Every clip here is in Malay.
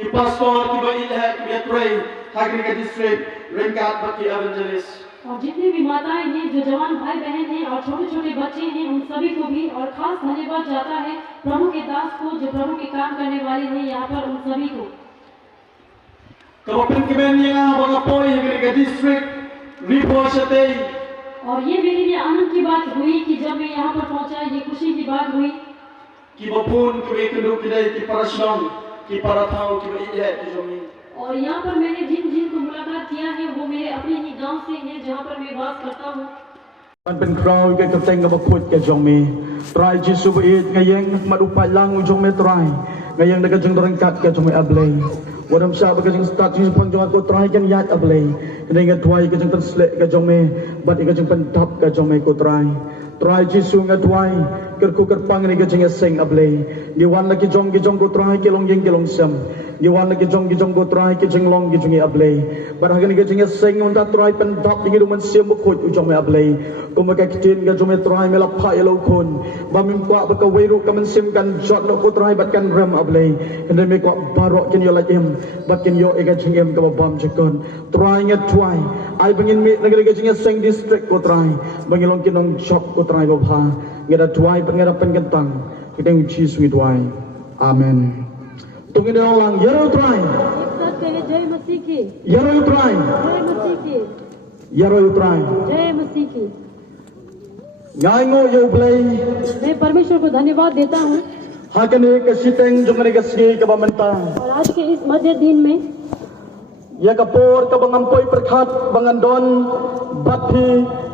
ki pastor ki ba ilha ki betray Hagrika district Ringkat Baki evangelist. और जितने भी माताएं हैं, जो जवान भाई बहन हैं और छोटे छोटे बच्चे हैं, उन सभी को भी और खास धन्यवाद जाता है प्रभु के दास को, जो प्रभु के काम करने वाले हैं यहाँ पर, उन सभी को। Kapapin kimen yang mga poy Hagrika district reposhate. और ये मेरे लिए आनंद की बात हुई कि जब मैं यहाँ पर पहुँचा, ये खुशी की बात हुई Ki bapun ki kendu kidai ki parasnong ki parathau ki ba ilha ki jomi. और यहाँ पर मैंने जिन जिन को मुलाकात किया है वो मेरे अपने ही गांव से हैं जहाँ पर मैं वास करता हूँ। มันเป็นคราวแกก็แต่งกับพูดแกจงมีตรายจิสุบเอ็ดไงยังมาดูไปลังจงไม่ตรายไงยังได้ก็จึงตรังกัดแกจงไม่อับเลยวันนั้นชาบก็จึงสตาร์ทจึงพังจงก็ตรายกันยัดอับเลยไงก็ถอยก็จึงเป็นสเลก็จงไม่บัดก็จึงเป็นทับก็จงไม่ก็ตรายจิสุงถอยก็คุกปังนี่ก็จึงเซ็งอับเลยดีวันละกิจงก็ตรายกิลงยิงกิลงซ้ำดีวันละกิจงก็ตรายกิจงลงกิจงอับเลยบัดหากนี่ก็จึงเซ็งมันตาตรายเป็นทับยังดูมันเสียมบุคคลจงไม่อับเลยก็มาแกกินก็จงไม่ตรายไม่รับพายเราคนบามิมกว่าบักเวรุก็มันซิมกันจอดเราก็ตรายบัดกันเริ่มอับเลยกันได้ไม่กว่าบารอกินโยละเอ็มบัดกินโยเอกจึงเอ็มก็บามจักรตรายเงี้ยถอยไอ้บังยินมีนักเรียนก็จึงเซ็งดิสตริกก็ตรายบังยินลงกินน้องช็อปก็ตรายบ่พาเงี้ยถอยเป็นเงี้ยเป็นกันตังก็ได้ชีสวิตไว้อาเมนตรงนี้เราหลังเยอะตราย एक साथ कहे जय मसीह की, เยอะตราย जय मसीह की, เยอะตราย जय मसीह की। ง่ายโง่โยเบล मैं परमेश्वर को धन्यवाद देता हूँ। หากนี้ก็สิเต็งจงนี้ก็สีกับมันตา और आज के इस मध्य दिन में ya kapor ka bangampoi perkhat bangandon bathi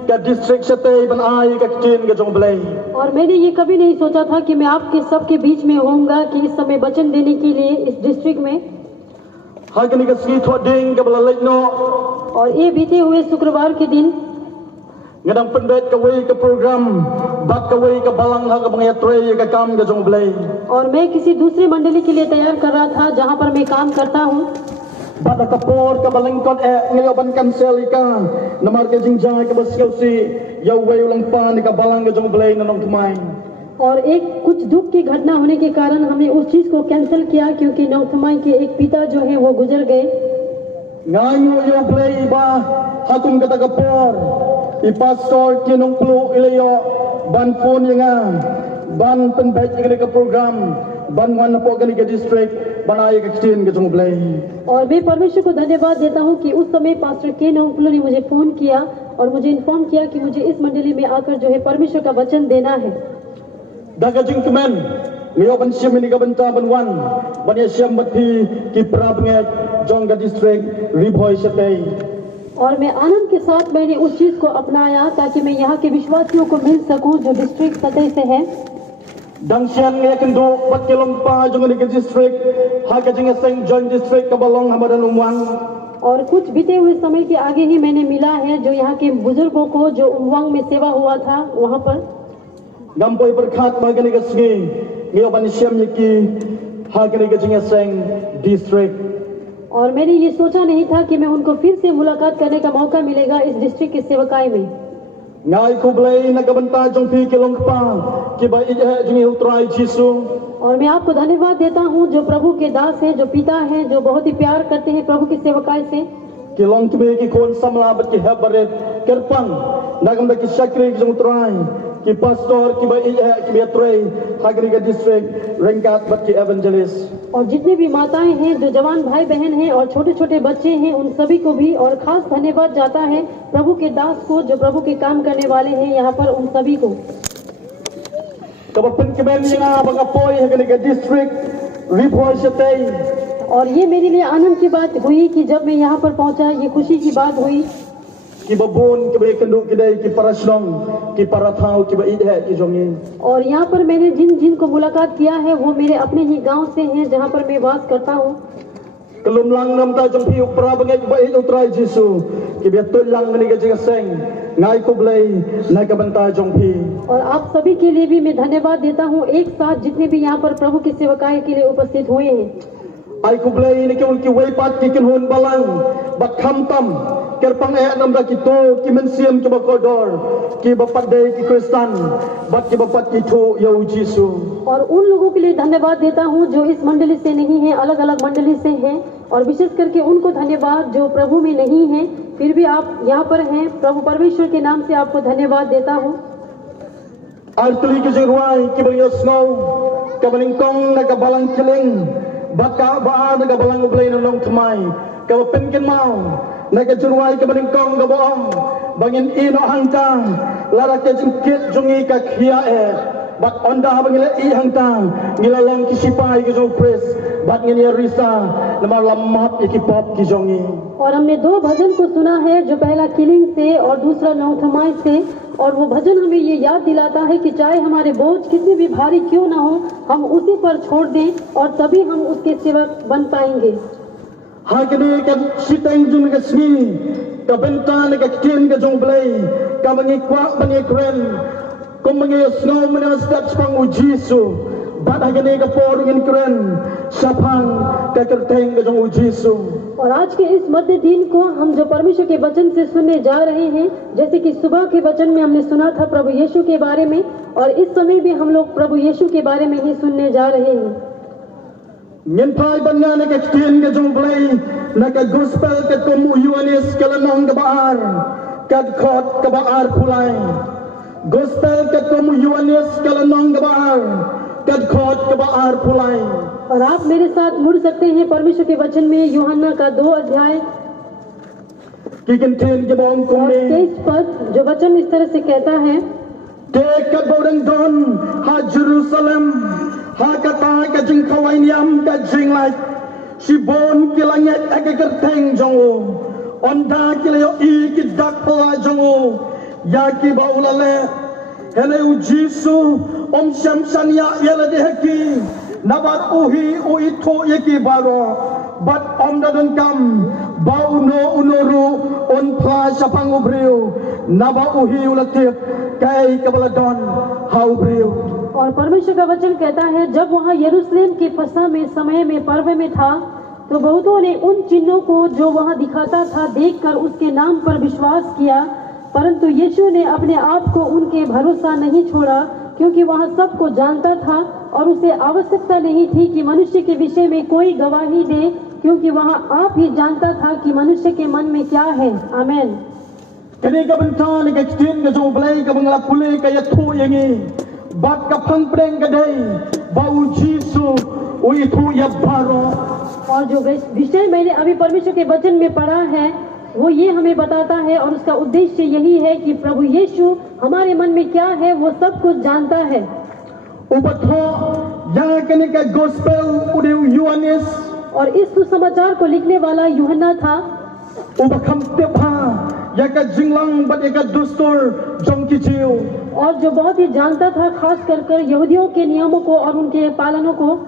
ka district sate ban ai ka kin ka jong blai और मैंने ये कभी नहीं सोचा था कि मैं आपके सबके बीच में होऊंगा कि इस समय वचन देने के लिए इस डिस्ट्रिक्ट में। hagni ka si thoding ka balalai no और ये बीते हुए शुक्रवार के दिन ngadang pendet ka wei ka program bak ka wei ka balang ha ka bangyatrei ka kam ka jong blai और मैं किसी दूसरी मंडली के लिए तैयार कर रहा था जहाँ पर मैं काम करता हूँ। bad ka por ka balang kon ngayo ban cancel ka namar ka jingjang ka baskal si ya wei ulang pa ni ka balang ka jong blai nanong tumai और एक कुछ दुख की घटना होने के कारण हमने उस चीज को कैंसिल किया क्योंकि नौथमाई के एक पिता जो है वो गुजर गए। ngayo yo blai ba hakum ka ta ka por i pastor kinong plu ilayo ban phone yang ban penbait ini ke program ban wan po kani ke district ban ay ke tin ke jong blai और मैं परमेश्वर को धन्यवाद देता हूँ कि उस समय पास्टर के नौकलो ने मुझे फोन किया और मुझे इन्फॉर्म किया कि मुझे इस मंडली में आकर जो है परमेश्वर का वचन देना है। daga jing kemen ngayo ban siam ini ka banta ban wan ban ya siam bathi ki prab nge jong ka district ribhoi sate और मैं आनंद के साथ मैंने उस चीज को अपनाया ताकि मैं यहाँ के विश्वासियों को मिल सकूं जो डिस्ट्रिक्ट सतह से है। dang sian nge kendo bat kelong pa jong ni ke district ha ka jing seng joint district ka balong hamadan umwang और कुछ बीते हुए समय के आगे ही मैंने मिला है जो यहाँ के बुजुर्गों को जो उमवांग में सेवा हुआ था वहाँ पर gampoi berkat bagani ka sgi ngayo ban siam ni ki ha kani ka jing seng district और मैंने ये सोचा नहीं था कि मैं उनको फिर से मुलाकात करने का मौका मिलेगा इस डिस्ट्रिक्ट की सेवकाई में। ngai ku blai na ka banta jong phi kelong pa ki ba ije jing utrai jisu और मैं आपको धन्यवाद देता हूँ जो प्रभु के दास हैं, जो पिता हैं, जो बहुत ही प्यार करते हैं प्रभु की सेवकाई से। kilong ki be ki kon samla bat ki habaret kerpang nagam da ki sakri jong utrai ki pastor ki ba ije ki betrei hagri ka district rengkat bat ki evangelist और जितने भी माताएं हैं, जो जवान भाई बहन हैं और छोटे छोटे बच्चे हैं, उन सभी को भी और खास धन्यवाद जाता है प्रभु के दास को, जो प्रभु के काम करने वाले हैं यहाँ पर, उन सभी को। kabapen kemen yang bang apoi hagri ka district report sate और ये मेरे लिए आनंद की बात हुई कि जब मैं यहाँ पर पहुँचा, ये खुशी की बात हुई ki babon ki be kendu kidai ki parasnong ki parathau ki ba ije ki jongi और यहाँ पर मैंने जिन जिन को मुलाकात किया है वो मेरे अपने ही गांव से हैं जहाँ पर मैं वास करता हूँ। kelum lang nam ta jong phi upra bangai ba ije utrai jisu ki be tul lang ni ka jing seng ngai ku blai na ka banta jong phi और आप सभी के लिए भी मैं धन्यवाद देता हूँ एक साथ जितने भी यहाँ पर प्रभु की सेवकाई के लिए उपस्थित हुए हैं। ai ku blai ni ki un ki wei pat ki kin hun balang ba kham tam kerpang nam da kito ki mensiam ki bakodor ki bapat de ki Kristen bat ki bapat ki to Yahu Jisu. और उन लोगों के लिए धन्यवाद देता हूँ जो इस मंडली से नहीं है, अलग अलग मंडली से हैं, और विशेष करके उनको धन्यवाद जो प्रभु में नहीं हैं, फिर भी आप यहाँ पर हैं। प्रभु परमेश्वर के नाम से आपको धन्यवाद देता हूँ। Artuli ki ruai ki bang snow ka balingkong na ka balang kiling baka ba na ka balang ublay na long kamay ka penkin mau na ka ruai ka balingkong ka boong bangin ino hangtang lara ka jungkit jungi ka khia bat onda bangila I hangtang ngila long kisipay ki jong pres bat ngini risa na malamap ki pop ki jongi. और हमने दो भजन को सुना है, जो पहला किलिंग से और दूसरा नौथमाई से, और वो भजन हमें ये याद दिलाता है कि चाहे हमारे बोझ कितने भी भारी क्यों ना हो, हम उसी पर छोड़ दें और तभी हम उसके सेवक बन पाएंगे। Hakini ka siteng jung ka smi ka bentan ka kin ka jong blay ka bangi kwa bangi kren kum bangi snow mana steps pang u Jisu bat hakini ka porungin kren sapang ka kerteng ka jong u Jisu. और आज के इस मध्य दिन को हम जो परमेश्वर के वचन से सुनने जा रहे हैं, जैसे कि सुबह के वचन में हमने सुना था प्रभु यीशु के बारे में, और इस समय भी हम लोग प्रभु यीशु के बारे में ही सुनने जा रहे हैं। Ngin pai banga na ka kin ka jong blay na ka gospel ka tum Yohanes ka lanong ka baar ka khot ka baar khulai gospel ka tum Yohanes ka lanong ka baar ka khot ka baar khulai. और आप मेरे साथ मुड़ सकते हैं परमेश्वर के वचन में यूहन्ना का 2 अध्याय ki kin ten ke bong और kum ne 23 पद, जो वचन इस तरह से कहता है, te ka bodang don ha Jerusalem ha ka ta ka jing khawai niam ka jing lai si bon ki langet ka ka teng jong o on da ki le I ki dak pla jong o ya ki ba ulale hele u Jisu om sham san ya yele de ki nabat uhi ui tho ye ki baro bat om da don kam ba uno unoru on pha sapang ubriu naba uhi ulatip kai kabaladon ha ubriu. और परमेश्वर का वचन कहता है, जब वहाँ यरूशलेम के फसह में समय में पर्व में था, तो बहुतों ने उन चिन्हों को जो वहाँ दिखाता था देखकर उसके नाम पर विश्वास किया, परंतु यीशु ने अपने आप को उनके भरोसा नहीं छोड़ा, क्योंकि वहाँ सबको जानता था और उसे आवश्यकता नहीं थी कि मनुष्य के विषय में कोई गवाही दे, क्योंकि वहाँ आप ही जानता था कि मनुष्य के मन में क्या है। आमेन। Kini ka bentan ka kin ka jong blay ka bangla pule ka ya thu yangi bat ka phang preng ka dei ba u Jisu ui thu ya baro. और जो विषय मैंने अभी परमेश्वर के वचन में पढ़ा है, वो ये हमें बताता है, और उसका उद्देश्य यही है कि प्रभु यीशु हमारे मन में क्या है वो सब कुछ जानता है। Upatho ya kini ka gospel ude Yohanes और इस सुसमाचार को लिखने वाला यूहन्ना था, ubakham tepha ya ka jinglang bat ya ka dustur jong ki jiu और जो बहुत ही जानता था खास कर यहूदियों के नियमों को और उनके पालनों को,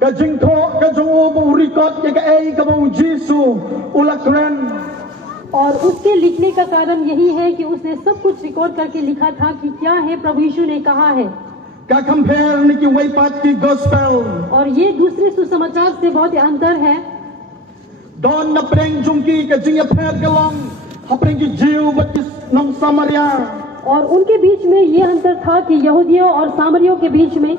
ka jingtho ka jong bu record ya ka ei ka bu Jisu ulakren और उसके लिखने का कारण यही है कि उसने सब कुछ रिकॉर्ड करके लिखा था कि क्या है प्रभु यीशु ने कहा है। ka compare ni ki way pat ki gospel और ये दूसरे सुसमाचार से बहुत ही अंतर है। don na preng jong ki ka jing ya phet ka long ha preng ki jiu bat ki nong Samaria और उनके बीच में ये अंतर था कि यहूदियों और सामरियों के बीच में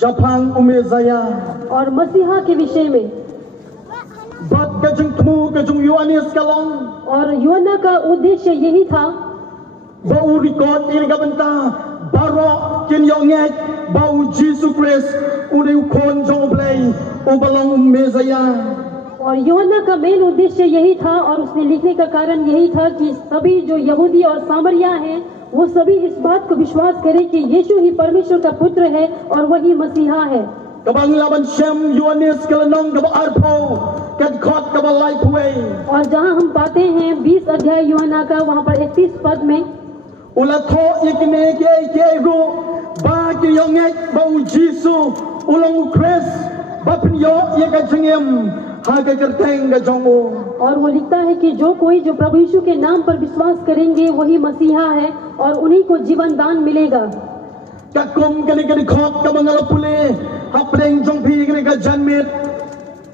Sapang umezaya और मसीहा के विषय में, bat ka jing thu ka jong Yohanes ka long और यूहन्ना का उद्देश्य यही था ba u record ni ka benta baro kin yonget ba u Jisu Christ u de kon jong blay u balong umezaya. और यूहन्ना का मेन उद्देश्य यही था, और उसने लिखने का कारण यही था कि सभी जो यहूदी और सामरिया हैं वो सभी इस बात को विश्वास करें कि यीशु ही परमेश्वर का पुत्र है और वही मसीहा है। Kabang laban Shem Yohanes ka lanong ka ba arpo ka khot ka ba lai puay और जहाँ हम पाते हैं 20 अध्याय यूहन्ना का, वहाँ पर 31 पद में, ula tho ikne ke ru ba ki yonget ba u Jisu ulang u Christ ba pin yo ye ka jingem ha ka kerteng ka jong o. और वो लिखता है कि जो कोई जो प्रभु यीशु के नाम पर विश्वास करेंगे वही मसीहा है और उन्हीं को जीवन दान मिलेगा। Ka kum ka ni khot ka mangala pule ha preng jong phi ka janmet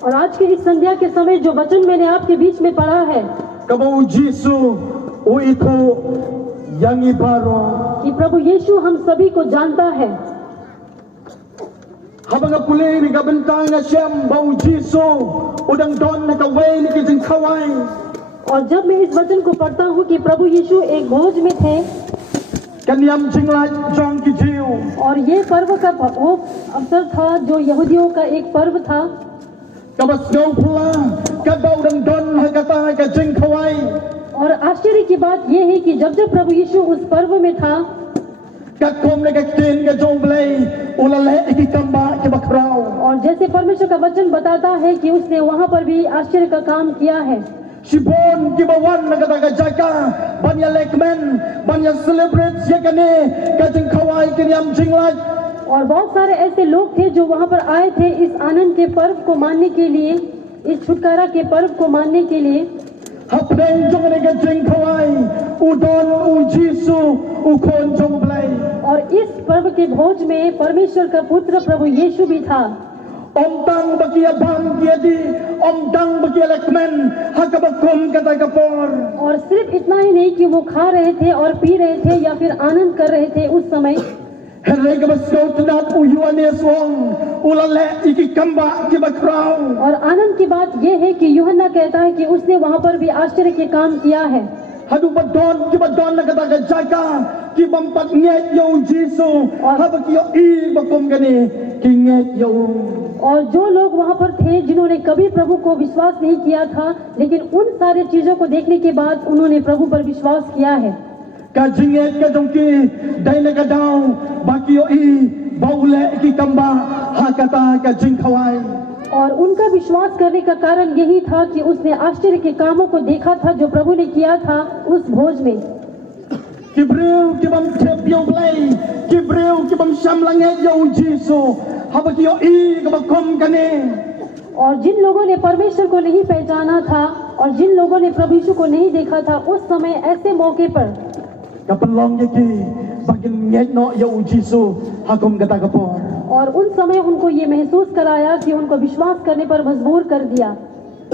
और आज के इस संध्या के समय जो वचन मैंने आपके बीच में पढ़ा है, Kamu Jisu u itu yang ibaro. कि प्रभु यीशु हम सभी को जानता है। Habang nga puli ni kabentang nga siyam bau Jisu udang don na kaway ni kijing kaway. और जब मैं इस वचन को पढ़ता हूँ कि प्रभु यीशु एक भोज में थे Kanyam jinglay jong ki jiu. और ये पर्व का वो अवसर था जो यहूदियों का एक पर्व था। Kabas gaw pula kabaw udang don ha kata ka jing kaway. और आश्चर्य की बात यह है कि जब जब प्रभु यीशु उस पर्व में था Kakom na kaktin ka jong blay ulale ikikamba ki bakraw. और जैसे परमेश्वर का वचन बताता है कि उसने वहाँ पर भी आश्चर्य का काम किया है। Sibon kibawan na kata ka jaka banya lekmen banya celebrates ya kane ka jing kaway kanyam jinglay. और बहुत सारे ऐसे लोग थे जो वहाँ पर आए थे इस आनंद के पर्व को मानने के लिए, इस छुटकारा के पर्व को मानने के लिए। Hapdeng jong na ka jing kaway udon u Jisu u kon jong blay. और इस पर्व के भोज में परमेश्वर का पुत्र प्रभु यीशु भी था। Om tang bagi abang kia di, om tang bagi lekmen, hakabakum kata kapor. और सिर्फ इतना ही नहीं कि वो खा रहे थे और पी रहे थे या फिर आनंद कर रहे थे उस समय। Herre kabaskaw tenat uyuanes wong, ulale iki kamba ki bakraw. और आनंद की बात यह है कि यूहन्ना कहता है कि उसने वहाँ पर भी आश्चर्य के काम किया है। Hadu badon na kata ka jaka, ki bampat nget yo Jisu, habak yo I bakum kani, ki nget yo. और जो लोग वहाँ पर थे जिन्होंने कभी प्रभु को विश्वास नहीं किया था, लेकिन उन सारे चीजों को देखने के बाद उन्होंने प्रभु पर विश्वास किया है। Ka jinget ka jongki, dai na ka daw, baki yo I, baule iki kamba, hakata ka jing kaway. और उनका विश्वास करने का कारण यही था कि उसने आश्चर्य के कामों को देखा था जो प्रभु ने किया था उस भोज में। Kibreu ki bam tep yo blay, kibreu ki bam shamlanget yo Jisu, habak yo I ka bakum kani. और जिन लोगों ने परमेश्वर को नहीं पहचाना था और जिन लोगों ने प्रभु यीशु को नहीं देखा था, उस समय ऐसे मौके पर Kapalong yaki, bakin nget no yo Jisu, hakum kata kapor. और उन समय उनको ये महसूस कराया कि उनको विश्वास करने पर मजबूर कर दिया।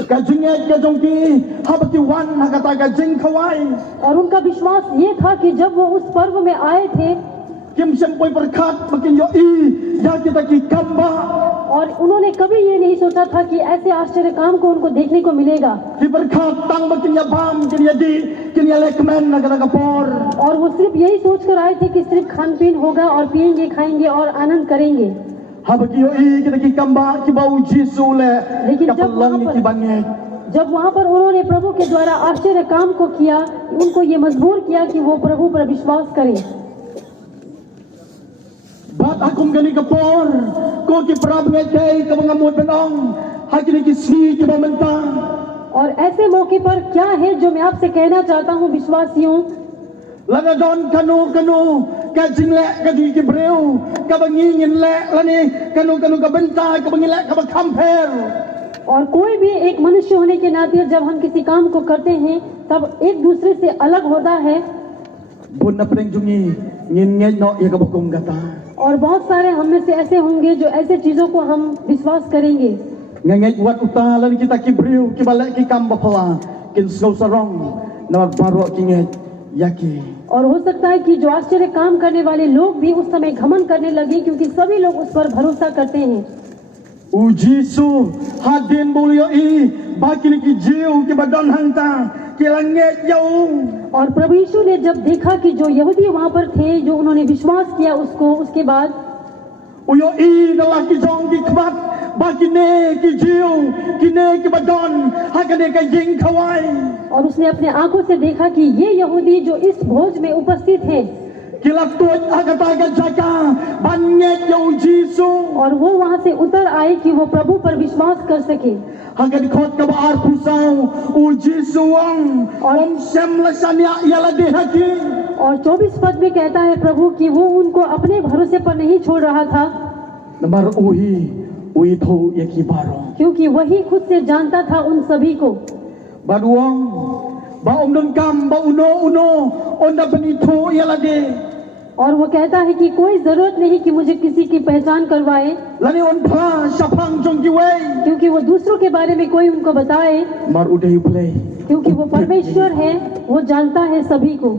Ka jinget ka jongki, habak ki wan hakata ka jing kaway. और उनका विश्वास ये था कि जब वो उस पर्व में आए थे Kim sempoi berkat bakin yo I, ya kita ki kamba. और उन्होंने कभी ये नहीं सोचा था कि ऐसे आश्चर्य काम को उनको देखने को मिलेगा। Ki berkat tang bakin ya bam, kini ya di, kini ya lekmen na kata kapor. और वो सिर्फ यही सोच कर आए थे कि सिर्फ खान पीन होगा और पिएंगे खाएंगे और आनंद करेंगे। Habak yo I, kita ki kamba, ki bau Jisu le, लेकिन जब kapalong वहाँ yaki banget. जब वहाँ पर उन्होंने प्रभु के द्वारा आश्चर्य काम को किया, उनको ये मजबूर किया कि वो प्रभु पर विश्वास करें। Bat akum gani kapor, ko ki prab ngete ka mga mod benong, hakini ki si ki mamenta. और ऐसे मौके पर क्या है जो मैं आपसे कहना चाहता हूँ विश्वासियों, Laga don kanu ka jingle ka di ki breu, ka bangingin le lani kanu ka benta ka bangile ka bakamper. और कोई भी एक मनुष्य होने के नाते जब हम किसी काम को करते हैं तब एक दूसरे से अलग होता है। Bun na preng jungi ngin ngej no ya ka bakum kata. और बहुत सारे हम में से ऐसे होंगे जो ऐसे चीजों को हम विश्वास करेंगे। Ngej wat uta lani kita ki breu ki balek ki kamba pala, kin snow sarong na baro ki ngej yaki. और हो सकता है कि जो आश्चर्य काम करने वाले लोग भी उस समय घमंड करने लगे क्योंकि सभी लोग उस पर भरोसा करते हैं। U Jisu hadin bulio I, baki ki jiu ki badon hanta, ki langit yo. और प्रभु यीशु ने जब देखा कि जो यहूदी वहाँ पर थे, जो उन्होंने विश्वास किया उसको, उसके बाद Uyo I dalah ki jong ki kbat, baki ne ki jiu, ki ne ki badon, hakane ka jing kawai. और उसने अपने आंखों से देखा कि ये यहूदी जो इस भोज में उपस्थित हैं Kilap tuat agata ka jaka, banget yo Jisu. और वो वहाँ से उतर आए कि वो प्रभु पर विश्वास कर सके। Hagan kot ka baar pusau, u Jisu wang, om sem lasanya yala dehaki. और 24 पद में कहता है प्रभु कि वो उनको अपने भरोसे पर नहीं छोड़ रहा था, Namar uhi, ui tho yaki baro. क्योंकि वही खुद से जानता था उन सभी को। Baruang, ba om dun kam, ba uno, onda benito yala de. और वो कहता है कि कोई जरूरत नहीं कि मुझे किसी की पहचान करवाए, lani on pha sapang jong ki wei क्योंकि वो दूसरों के बारे में कोई उनको बताए, mar udai play क्योंकि वो परमेश्वर है, वो जानता है सभी को।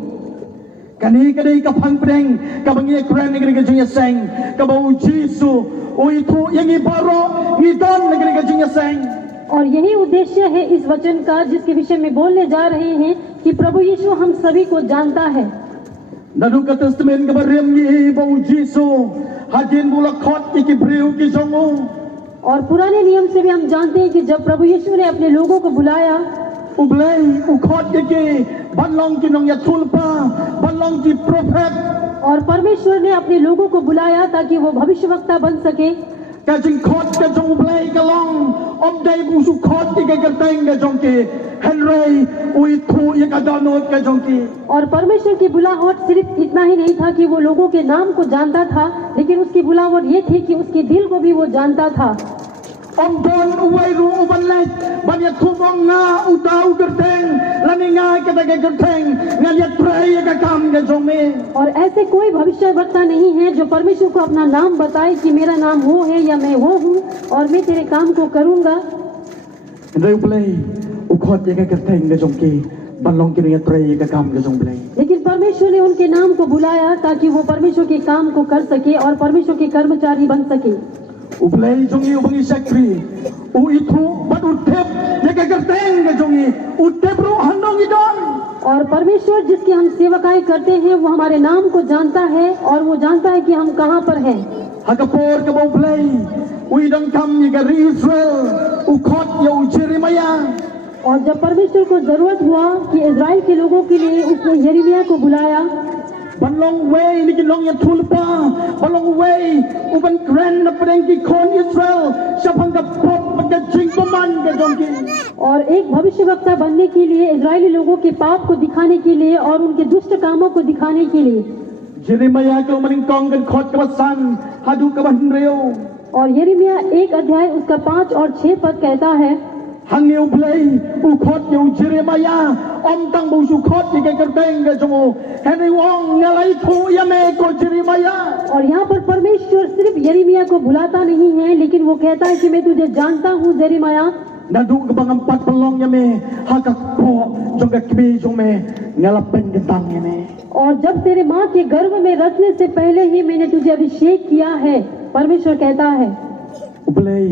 kani kadai ka phang preng ka bangi kran ni ka jing seng ka bau jisu oi thu yang i baro ni don ni ka jing seng और यही उद्देश्य है इस वचन का जिसके विषय में बोलने जा रहे हैं कि प्रभु यीशु हम सभी को जानता है। nadu ka testament ka barem ni bau jisu hadin bula khot ki breu ki jongo और पुराने नियम से भी हम जानते हैं कि जब प्रभु यीशु ने अपने लोगों को बुलाया, ublay ukhot ki banlong ki nong ya tulpa banlong ki prophet और परमेश्वर ने अपने लोगों को बुलाया ताकि वो भविष्यवक्ता बन सके, ka jing khot ka jong ublay ka long om dai bu su khot ki ka teng ka jong ki henry ui thu ya ka donot ka jong ki और परमेश्वर की बुलाहट सिर्फ इतना ही नहीं था कि वो लोगों के naam को जानता था, लेकिन उसकी बुलाहट ये थी कि उसके दिल को भी वो जानता था। om don uwai ru uban lai ban ya thu bong na utau ka teng lani nga ka ta ka teng nga ya trai ka kam ka jong me और ऐसे कोई भविष्यवक्ता नहीं है जो परमेश्वर को अपना नाम बताए कि मेरा नाम वो है या मैं वो हूँ और मैं तेरे काम को करूँगा। henry ublay ukhot ya ka teng ka jong ki banlong ki ya trai ka kam ka jong blay लेकिन परमेश्वर ने उनके नाम को बुलाया ताकि वो परमेश्वर के काम को कर सके और परमेश्वर के कर्मचारी बन सके। ublay jong i ubang sakri u itu bat utep ya ka teng ka jong i utep ru handong i don और परमेश्वर जिसकी हम सेवकाई करते हैं वो हमारे नाम को जानता है और वो जानता है कि हम कहाँ पर हैं। hakapor ka bau blay ui dang kam ya ka Israel ukhot ya u Jeremiah और जब परमेश्वर को जरूरत हुआ कि इजराइल के लोगों के लिए उसने यिर्मयाह को बुलाया, banlong way ni ki long ya tulpa banlong way uban kren na preng ki kon Israel sapang ka pop ka jing paman ka jong ki और एक भविष्यवक्ता बनने के लिए इजरायली लोगों के पाप को दिखाने के लिए और उनके दुष्ट कामों को दिखाने के लिए। Jeremiah ka maning kong kan khot ka basan hadu ka ban reo और यिर्मयाह 1 अध्याय उसका 5 और 6 पद कहता है, hang eu play u khot eu Jeremiah om tang bu su khot ki ka teng ka jong henry wong ngalai thu ya me ko Jeremiah और यहाँ पर परमेश्वर सिर्फ यिर्मयाह को बुलाता नहीं है, लेकिन वो कहता है कि मैं तुझे जानता हूँ यिर्मयाह। nadu ka bang empat pelong ya me hakak po jong ka kbi jong me ngalapen ka tang ya me और जब तेरे माँ के गर्भ में रचने से पहले ही मैंने तुझे अभिषेक किया है, परमेश्वर कहता है। ublay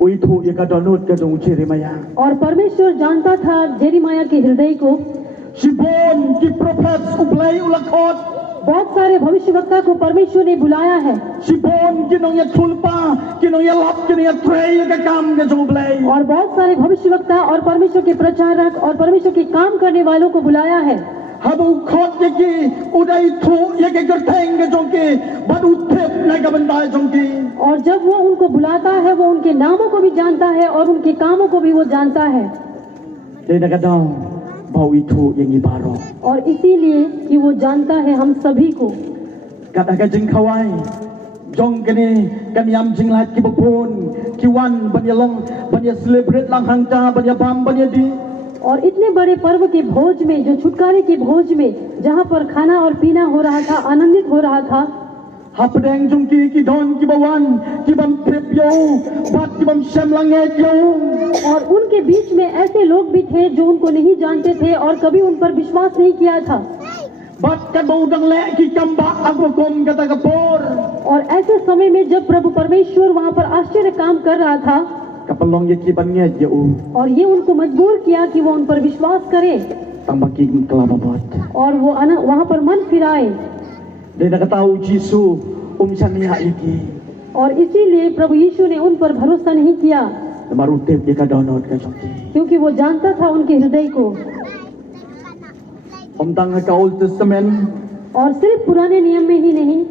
ui thu ya ka donot ka jong Jeremiah और परमेश्वर जानता था यिर्मयाह के हृदय को। Shibon ki prophet ublay ulakot बहुत सारे भविष्यवक्ता को परमेश्वर ने बुलाया है Shibon ki nong ya tulpa ki nong ya lap ki nong ya tray ka kam ka jong ublay और बहुत सारे भविष्यवक्ता और परमेश्वर के प्रचारक और परमेश्वर के काम करने वालों को बुलाया है। habu khot ya ki udai thu ya ka teng ka jong ki bat uthep na ka ban dai jong ki और जब वो उनको बुलाता है वो उनके नामों को भी जानता है और उनके कामों को भी वो जानता है। dei na ka daw bau itu yang i baro और इसीलिए कि वो जानता है हम सभी को। kata ka jing khawai jong kani kan yam jing lat ki bapun ki wan ban ya long ban ya celebrate lang hang ta ban ya bam ban ya di और इतने बड़े पर्व के भोज में, जो छुटकारे के भोज में, जहाँ पर खाना और पीना हो रहा था, आनंदित हो रहा था, hapdeng jong ki don ki bawan ki bam trip yo bat ki bam shem langet yo और उनके बीच में ऐसे लोग भी थे जो उनको नहीं जानते थे और कभी उन पर विश्वास नहीं किया था। bat ka bau dang le ki kamba agkom kata ka por और ऐसे समय में जब प्रभु परमेश्वर वहाँ पर आश्चर्य काम कर रहा था kapalong ya ki ban nget yo और ये उनको मजबूर किया कि वो उन पर विश्वास करे tambah ki kelapa bot और वो वहाँ पर मन फिराए। dei na ka tau Jisu sani ha iki और इसीलिए प्रभु यीशु ने उन पर भरोसा नहीं किया, baru tip ya ka download ka jong ki क्योंकि वो जानता था उनके हृदय को। om tang ka Old Testament और सिर्फ पुराने नियम में ही नहीं,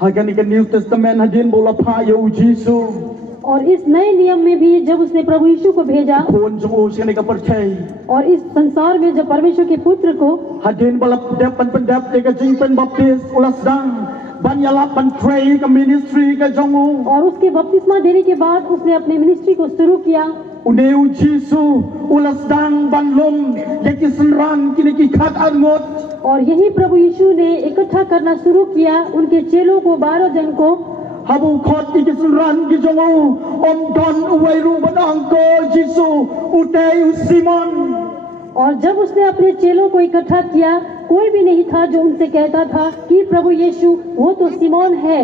hagan ka New Testament hadin bola pha yo Jisu और इस नए नियम में भी जब उसने प्रभु यीशु को भेजा kon jong o sini ka percaya और इस संसार में जब परमेश्वर के पुत्र को hadin bola depan pendap ya ka jing pen baptis ulas dang ban ya lapan tray ka ministry ka jong o और उसके बपतिस्मा देने के बाद उसने अपने मिनिस्ट्री को शुरू किया Uneu Jisu ulas dang banlum yaki senran kini ki khat angot. और यही प्रभु यीशु ने इकट्ठा करना शुरू किया उनके चेलों को 12 जन को Habu khot ki senran ki jongu om don uwairu badang ko Jisu uteu Simon. और जब उसने अपने चेलों को इकट्ठा किया कोई भी नहीं था जो उनसे कहता था कि प्रभु यीशु वो तो सिमोन है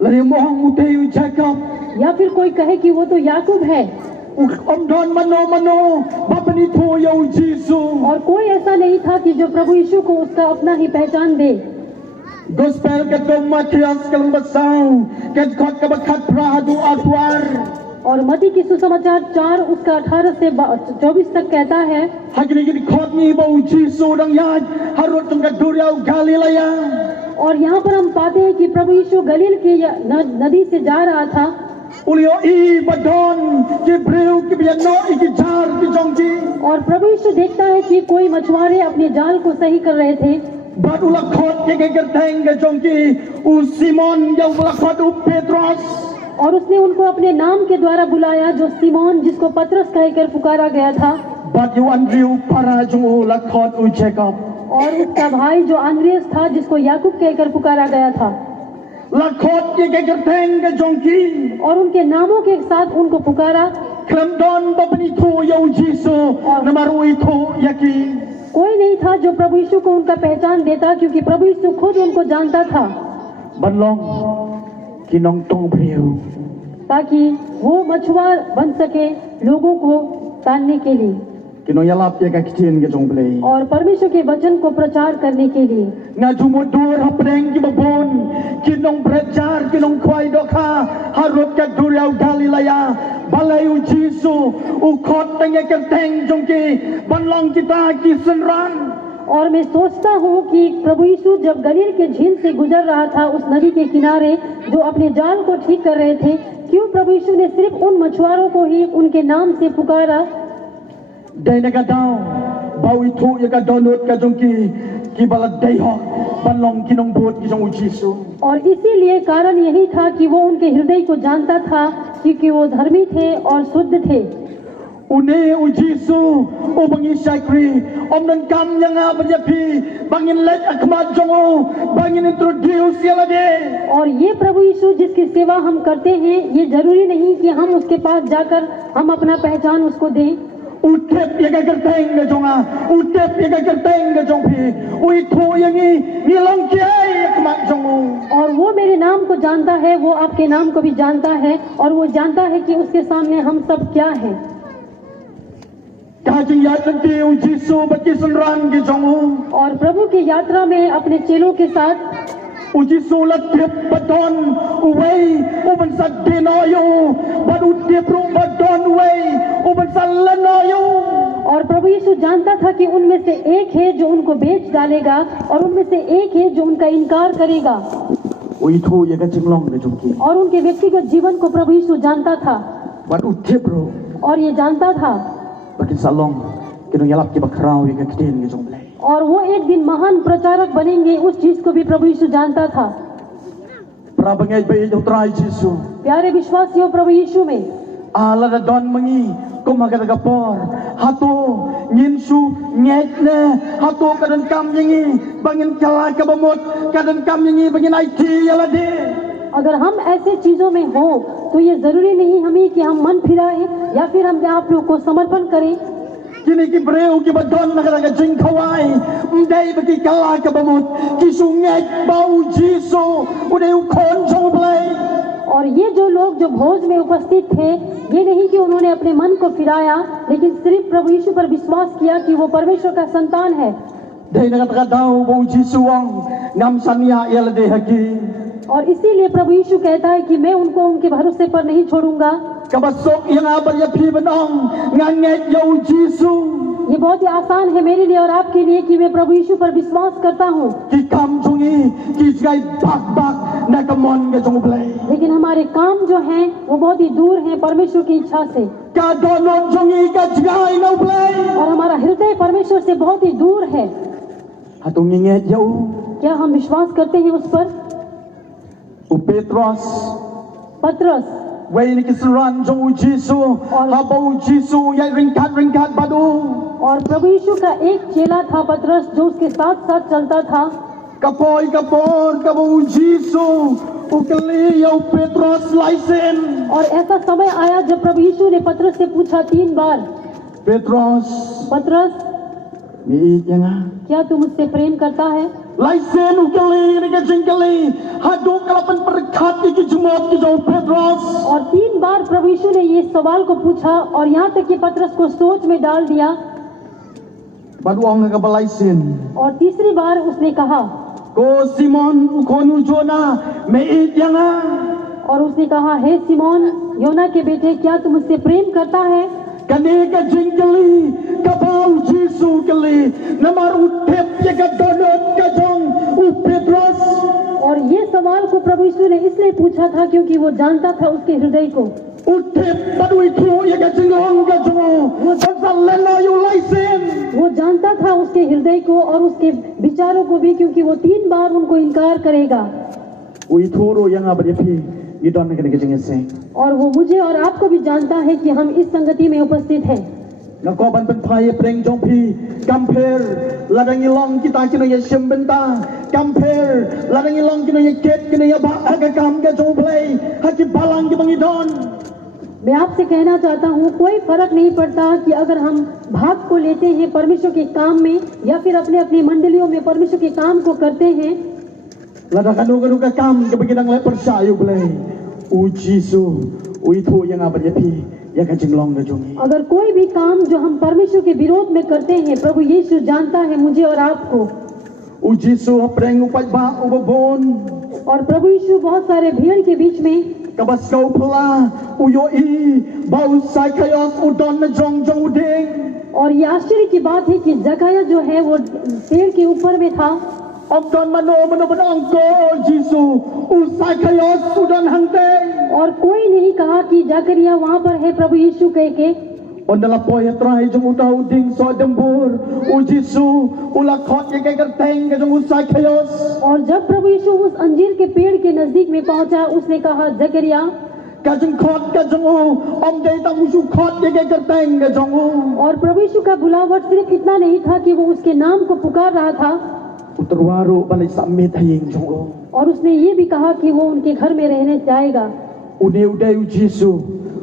Lari mohong uteu Jacob. या फिर कोई कहे कि वो तो याकूब है Om don mano bapani tho yau Jisu. और कोई ऐसा नहीं था कि जो प्रभु यीशु को उसका अपना ही पहचान दे Gospel ke dom Matias kalang basau ke khot ke bakhat prahadu atwar. और मती की सुसमाचार 4 उसका 18 से 24 तक कहता है Hagini gini khot ni bau Jisu dang yaj harut tengah duriau Galilea. और यहाँ पर हम पाते हैं कि प्रभु यीशु गलील की नदी से जा रहा था Ulio I badon ki breu ki biano ki jar ki jongki. और प्रभु यीशु देखता है कि कोई मछुआरे अपने जाल को सही कर रहे थे Bat ula khot ke gerteng ke jongki u Simon yang ula khot u Petros. और उसने उनको अपने नाम के द्वारा बुलाया जो सिमोन जिसको पतरस कहकर पुकारा गया था Bat yu Andrew para jong ula khot u Jacob. और उसका भाई जो आंद्रियस था जिसको याकूब कहकर पुकारा गया था La khot ke gerteng ke jongki. और उनके नामों के साथ उनको पुकारा Klamdon bapani tho yau Jisu namarui tho yaki. कोई नहीं था जो प्रभु यीशु को उनका पहचान देता क्योंकि प्रभु यीशु खुद उनको जानता था Banlong kinong tong breu. ताकि वो मछुआर बन सके लोगों को तानने के लिए Kinong yalap ye ka kitin ke jong blei. और परमेश्वर के वचन को प्रचार करने के लिए Nga jumudur hapreng ki babon kinong prejar kinong khwai dokha harut ka duriau Galilea balai u Jisu u khot teng ye kerteng jongki banlong kita ki senran. और मैं सोचता हूँ कि प्रभु यीशु जब गलील के झील से गुजर रहा था उस नदी के किनारे जो अपने जाल को ठीक कर रहे थे क्यों प्रभु यीशु ने सिर्फ उन मछुआरों को ही उनके नाम से पुकारा Dai na ka daw bau itu ye ka donut ka jongki ki balad dai ho banlong kinong bot ki jong u Jisu. और इसीलिए कारण यही था कि वो उनके हृदय को जानता था क्योंकि वो धर्मी थे और शुद्ध थे Une u Jisu o bangi sakri om nan kam yang a banyapi bangin let akmat jongo bangin introduce yala de. और ये प्रभु यीशु जिसकी सेवा हम करते हैं ये जरूरी नहीं कि हम उसके पास जाकर हम अपना पहचान उसको दें Utep ye ka kerteng ke jonga utep ye ka kerteng ke jongpi ui tho yang ni long kiai akmat jongo. और वो मेरे नाम को जानता है वो आपके नाम को भी जानता है और वो जानता है कि उसके सामने हम सब क्या हैं Kajing ya nanti u Jisu baki senran ke jongo. और प्रभु की यात्रा में अपने चेलों के साथ U Jisu latip badon uwei u bansad dinoyo bad utip ru badon uwei u bansad lanoyo. और प्रभु यीशु जानता था कि उनमें से एक है जो उनको बेच डालेगा और उनमें से एक है जो उनका इनकार करेगा Ui tho ye ka jinglong ke jongki और उनके व्यक्तिगत जीवन को प्रभु यीशु जानता था bad utip ru और ये जानता था baki salong kinong yalap ki bakrao ye ka kitin ke jonglei. और वो एक दिन महान प्रचारक बनेंगे उस चीज को भी प्रभु यीशु जानता था Prabangai ba yo try Jisu. प्यारे विश्वासियों प्रभु यीशु में Ala na don mangi kumagadagapor hato nginsu ngekne hato kadan kam yangi bangin kala kabamot kadan kam yangi bangin IT yala de. अगर हम ऐसे चीजों में हो तो ये जरूरी नहीं हमें कि हम मन फिराएं या फिर हम आप लोग को समर्पण करें Kini ki breu ki badon na kadaga jing kawai mdai bagi kala kabamot ki sungek bau Jisu uday ukon jong blai. और ये जो लोग जो भोज में उपस्थित थे ये नहीं कि उन्होंने अपने मन को फिराया लेकिन सिर्फ प्रभु यीशु पर विश्वास किया कि वो परमेश्वर का संतान है Dai na kadagadaw bau Jisu wang ngam sanya yala de haki. और इसीलिए प्रभु यीशु कहता है कि मैं उनको उनके भरोसे पर नहीं छोड़ूंगा Kabasok yang abar ya pi benong nganget yau Jisu. ये बहुत ही आसान है मेरे लिए और आपके लिए कि मैं प्रभु यीशु पर विश्वास करता हूँ Ki kam jungi ki jgai bak na kamon ke jong blai. लेकिन हमारे काम जो हैं वो बहुत ही दूर हैं परमेश्वर की इच्छा से Ka donon jungi ka jgai na blai. और हमारा हृदय परमेश्वर से बहुत ही दूर है Hatung nginget yau क्या हम विश्वास करते हैं उस पर u Petros पतरस Way ni kisaran jong Jisu, habau Jisu yai ringkat badu. और प्रभु यीशु का एक चेला था पतरस जो उसके साथ साथ चलता था। Kapor kabau Jisu, ukali yau Petrus laisen. और ऐसा समय आया जब प्रभु यीशु ने पतरस से पूछा 3 बार, पतरस mi yang क्या तू मुझसे प्रेम करता है? laisen ukali ni ka jingkali, hadu kalapan perkat ki jumot ki jauh Petrus. और 3 बार प्रभु यीशु ने ये सवाल को पूछा और यहाँ तक कि पतरस को सोच में डाल दिया। Badu ang ka balaisin. और तीसरी बार उसने कहा, Ko Simon ukonu Jona me yang और उसने कहा, हे सिमोन योना के बेटे, क्या तू मुझसे प्रेम करता है? kani ka jingkali kabau Jisu kali namar utep ye ka donot ka jong u Petrus. और ये सवाल को प्रभु यीशु ने इसलिए पूछा था क्योंकि वो जानता था उसके हृदय को। Utep badu itu ye ka jinglong ka jong wo salena yu laisen. वो जानता था उसके हृदय को और उसके विचारों को भी, क्योंकि वो 3 बार उनको इनकार करेगा। Uituro yang abadipi gidon ka jingese. और वो मुझे और आपको भी जानता है कि हम इस संगति में उपस्थित हैं। Ngakoban penpai preng jongpi kamper ladang ilong kita kino ye sembenta kamper ladang ilong kino ye ket kino ye ba aga kam ke jongplay haki balang ki bangidon. मैं आपसे कहना चाहता हूँ, कोई फर्क नहीं पड़ता कि अगर हम भाग को लेते हैं परमेश्वर के काम में या फिर अपने अपनी मंडलियों में परमेश्वर के काम को करते हैं। Ladang kanu ka kam ke bagidang le persayu play u Jisu uitho yang abadipi ya ka jinglong ka jongi. अगर कोई भी काम जो हम परमेश्वर के विरोध में करते हैं, प्रभु यीशु जानता है मुझे और आपको। U Jisu preng upai ba ubon और प्रभु यीशु बहुत सारे भीड़ के बीच में kabas kau pula uyo i bau sai kayos udon na jong udeng. और ये आश्चर्य की बात है कि जकाया जो है वो पेड़ के ऊपर में था। Ogdon mano angko Jisu usai kayos udon hante. और कोई नहीं कहा कि जकरिया वहाँ पर है प्रभु यीशु कह के। Ondala poya trai jong utau ding so dembur u Jisu ula khot ye ke teng jong usai kayos. और जब प्रभु यीशु उस अंजीर के पेड़ के नजदीक में पहुंचा, उसने कहा, जकरिया, Kajeng khot ka jong om dei ta musu khot ye ke teng jong. और प्रभु यीशु का बुलावट सिर्फ इतना नहीं था कि वो उसके नाम को पुकार रहा था, Uterwaru balai samit hayeng jong. और उसने ये भी कहा कि वो उनके घर में रहने जाएगा। Ude u Jisu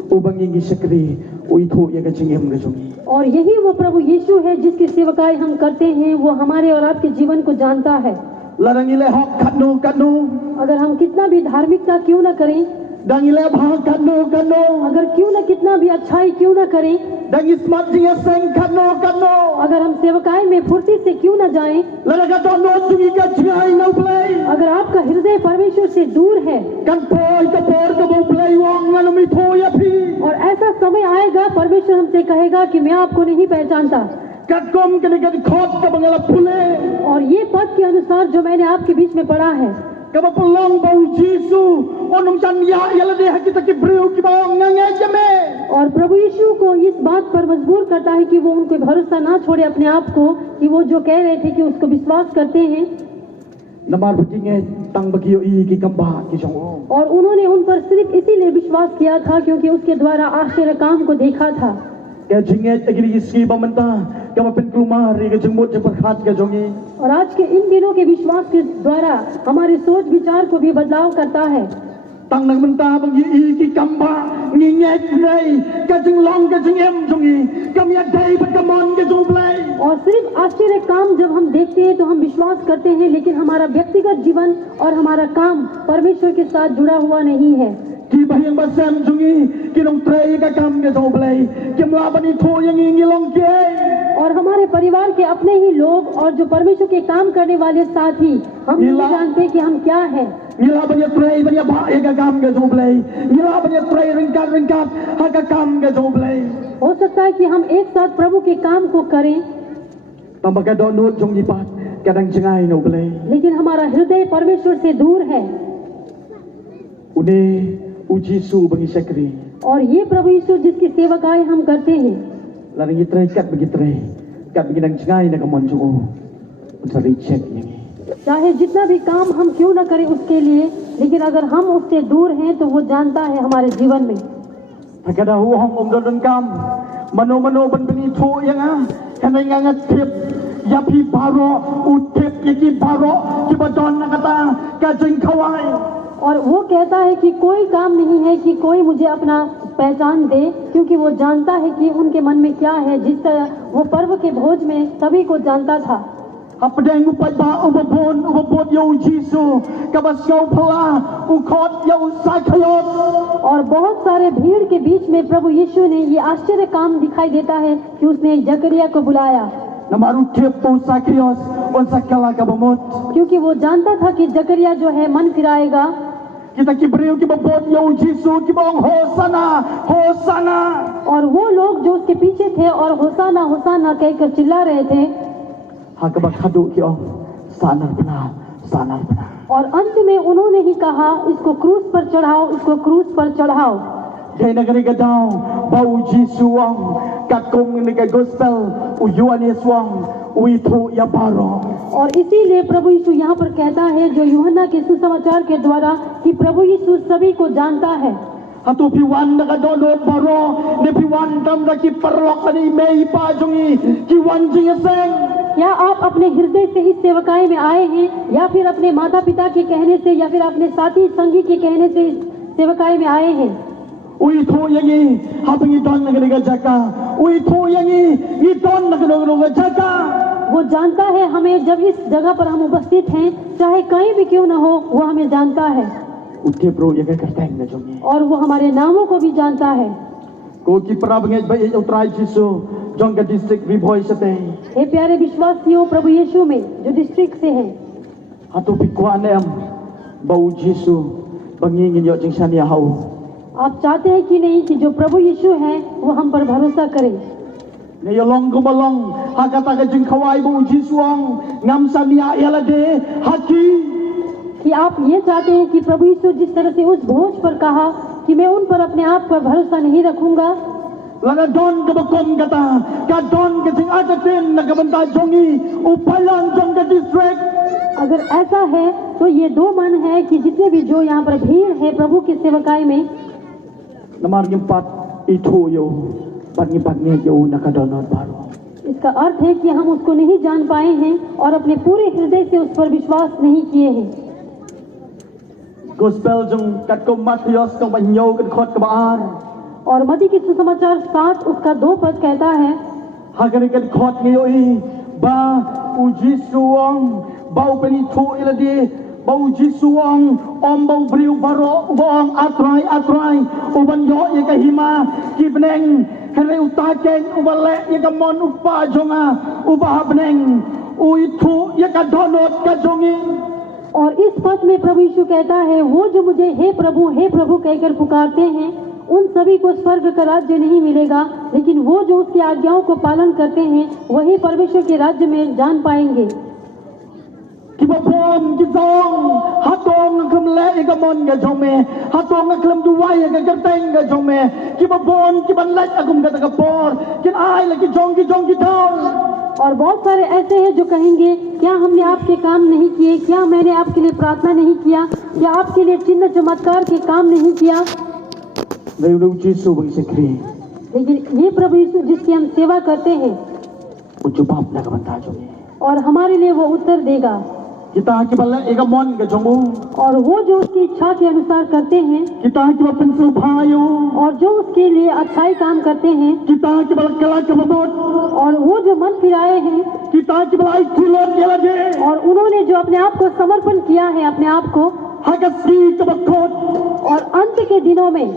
ubang ingi sekri uitho ye ka jingem ka jongi. और यही वो प्रभु यीशु है जिसकी सेवकाई हम करते हैं। वो हमारे और आपके जीवन को जानता है। Larangile hok kanu अगर हम कितना भी धार्मिकता क्यों न करें, dangile bha kanu अगर क्यों न कितना भी अच्छाई क्यों न करें, dangi smart jinga seng kanu अगर हम सेवकाई में फुर्ती से क्यों न जाएं, laraga dono jungi ka jingai no play अगर आपका हृदय परमेश्वर से दूर है, kan poi ka por ka bo play wong nganu mi tho ya phi और ऐसा समय आएगा परमेश्वर हमसे कहेगा कि मैं आपको नहीं पहचानता। kat kom kene ka khot ka bangala phule और ये पद के अनुसार जो मैंने आपके बीच में पढ़ा है, ka ba pelong bau Jisu onum chan ya yala de hakita ki breu ki bang ngange jame. और प्रभु यीशु को इस बात पर मजबूर करता है कि वो उनको भरोसा ना छोड़े अपने आप को, कि वो जो कह रहे थे कि उसको विश्वास करते हैं। Namar bujinge tang bagio i ki kamba ki jong. और उन्होंने उन पर सिर्फ इसीलिए विश्वास किया था क्योंकि उसके द्वारा आश्चर्य काम को देखा था। Ka jinge tagiri iski bamanta ka ma pen klumar ka jengmot je perkhat ka jongi. और आज के इन दिनों के विश्वास के द्वारा हमारे सोच विचार को भी बदलाव करता है। Tang nang menta bang i ki kamba nginget nei ka jenglong ka jengem jongi kam ya dai pat kamon ka jong play. और सिर्फ आश्चर्य काम जब हम देखते हैं तो हम विश्वास करते हैं, लेकिन हमारा व्यक्तिगत जीवन और हमारा काम परमेश्वर के साथ जुड़ा हुआ नहीं है। Ki bahang basam jungi ki nong tray ka kam ka jong play ki mlabani tho yang ingi long ke. और हमारे परिवार के अपने ही लोग और जो परमेश्वर के काम करने वाले साथी, हम नहीं जानते कि हम क्या हैं। Mila banya tray banya ba ka kam ka jong play mila banya tray ringkat ha ka kam ka jong play. हो सकता है कि हम एक साथ प्रभु के काम को करें, Tambah ka donut jong ipat kadang cengai no play. लेकिन हमारा हृदय परमेश्वर से दूर है। Une uji su bagi sekri और ये प्रभु यीशु जिसकी सेवकाई हम करते हैं, larang itray kat bagi nang cengai na kamon jong. Unsari check yang. चाहे जितना भी काम हम क्यों न करें उसके लिए लेकिन अगर हम उससे दूर हैं तो वो जानता है हमारे जीवन में। Kada huang don kam mano ban bini thu yang a kanai nga tip ya pi baro u tip ki baro ki badon na kata ka jing khawai और वो कहता है कि कोई काम नहीं है कि कोई मुझे अपना पहचान दे, क्योंकि वो जानता है कि उनके मन में क्या है। जिस तरह वो पर्व के भोज में सभी को जानता था। Apdeng upaba ubabon yo Jisu kabasyo pala ukot yo sakayot और बहुत सारे भीड़ के बीच में प्रभु यीशु ने ये आश्चर्य काम दिखाई देता है कि उसने जकरिया को बुलाया, namaru tip po sakayos on sakala kabamot क्योंकि वो जानता था कि जकरिया जो है मन फिराएगा। kita kibriu ki babon yo Jisu ki bong hosana और वो लोग जो उसके पीछे थे और होसाना होसाना कहकर चिल्ला रहे थे, hakabak hadu ki ong sanar bana और अंत में उन्होंने ही कहा, इसको क्रूस पर चढ़ाओ, इसको क्रूस पर चढ़ाओ। Kay nagani gadao bau Jisu ang kakong ni kay gospel u Yohanes wang uitu ya baro और इसीलिए प्रभु यीशु यहाँ पर कहता है जो यूहन्ना के सुसमाचार के द्वारा कि प्रभु यीशु सभी को जानता है। hatu piwan nagadonot baro ne piwan dam da ki parlok ani mei pa jongi ki wan jingeseng क्या आप अपने हृदय से इस सेवकाई में आए हैं या फिर अपने माता पिता के कहने से या फिर अपने साथी संगी के कहने से इस सेवकाई में आए हैं? uitu yangi habangi don nagani gajaka uitu yangi ni don nagano gajaka वो जानता है हमें, जब इस जगह पर हम उपस्थित हैं चाहे कहीं भी क्यों न हो वो हमें जानता है utte bro yaga karteng na jongi और वो हमारे नामों को भी जानता है। ko ki parabangay ba utrai Jisu jong ka district vi boy sate हे प्यारे विश्वासियों, प्रभु यीशु में जो डिस्ट्रिक्ट से हैं, hatu pikwan em bau Jisu bangingin yo jing sania hau आप चाहते हैं कि नहीं कि जो प्रभु यीशु है वो हम पर भरोसा करें। Ngayolong gumalong hakata ka jing khawai bu Jisu ang ngam sania yalade haki कि आप ये चाहते हैं कि प्रभु यीशु जिस तरह से उस भोज पर कहा कि मैं उन पर अपने आप पर भरोसा नहीं रखूंगा, laga don ka bakom kata ka don ka jing atatin nagabanta jongi upalang jong ka district अगर ऐसा है तो ये दो मन है कि जितने भी जो यहाँ पर भीड़ है प्रभु की सेवकाई में, namar ngimpat itu yo pag-ni yo nakadonot baro इसका अर्थ है कि हम उसको नहीं जान पाए हैं और अपने पूरे हृदय से उस पर विश्वास नहीं किए हैं। gospel jong kat ko Matius kong banyo kat khot ka baar और मती की सुसमाचार 7 उसका 2 पद कहता है, hagani kat khot ngayo ba u Jisu ang bau pani thu iladi bau Jisu ang om bau briu baro bong atrai uban yo ye ka hima kibneng kare utaken ubale ye ka mon upa jonga ubahabneng uitu ye ka donot ka jongi और इस पद में प्रभु यीशु कहता है, वो जो मुझे हे प्रभु कहकर पुकारते हैं उन सभी को स्वर्ग का राज्य नहीं मिलेगा, लेकिन वो जो उसकी आज्ञाओं को पालन करते हैं वही परमेश्वर के राज्य में जान पाएंगे। kibapon kitong hatong kamle igamon ga jome hatong aklam duway ga garteng ga jome kibapon kibanlat agum ga tagapor kin ai la ki jong kitong और बहुत सारे ऐसे हैं जो कहेंगे, क्या हमने आपके काम नहीं किए, क्या मैंने आपके लिए प्रार्थना नहीं किया, क्या आपके लिए चिन्ह चमत्कार के काम नहीं किया। Lalu Jisu bagi sekri लेकिन ये प्रभु यीशु जिसकी हम सेवा करते हैं ujubab na kabanta jome और हमारे लिए वो उत्तर देगा, kita kibalat igamon ga jomu और वो जो उसकी इच्छा के अनुसार करते हैं kita kibapen subhayo और जो उसके लिए अच्छाई काम करते हैं kita kibalat kala kabot और वो जो मन फिराए हैं kita kibalai kilot yalade और उन्होंने जो अपने आप को समर्पण किया है अपने आप को, hagasi kabakot और अंत के दिनों में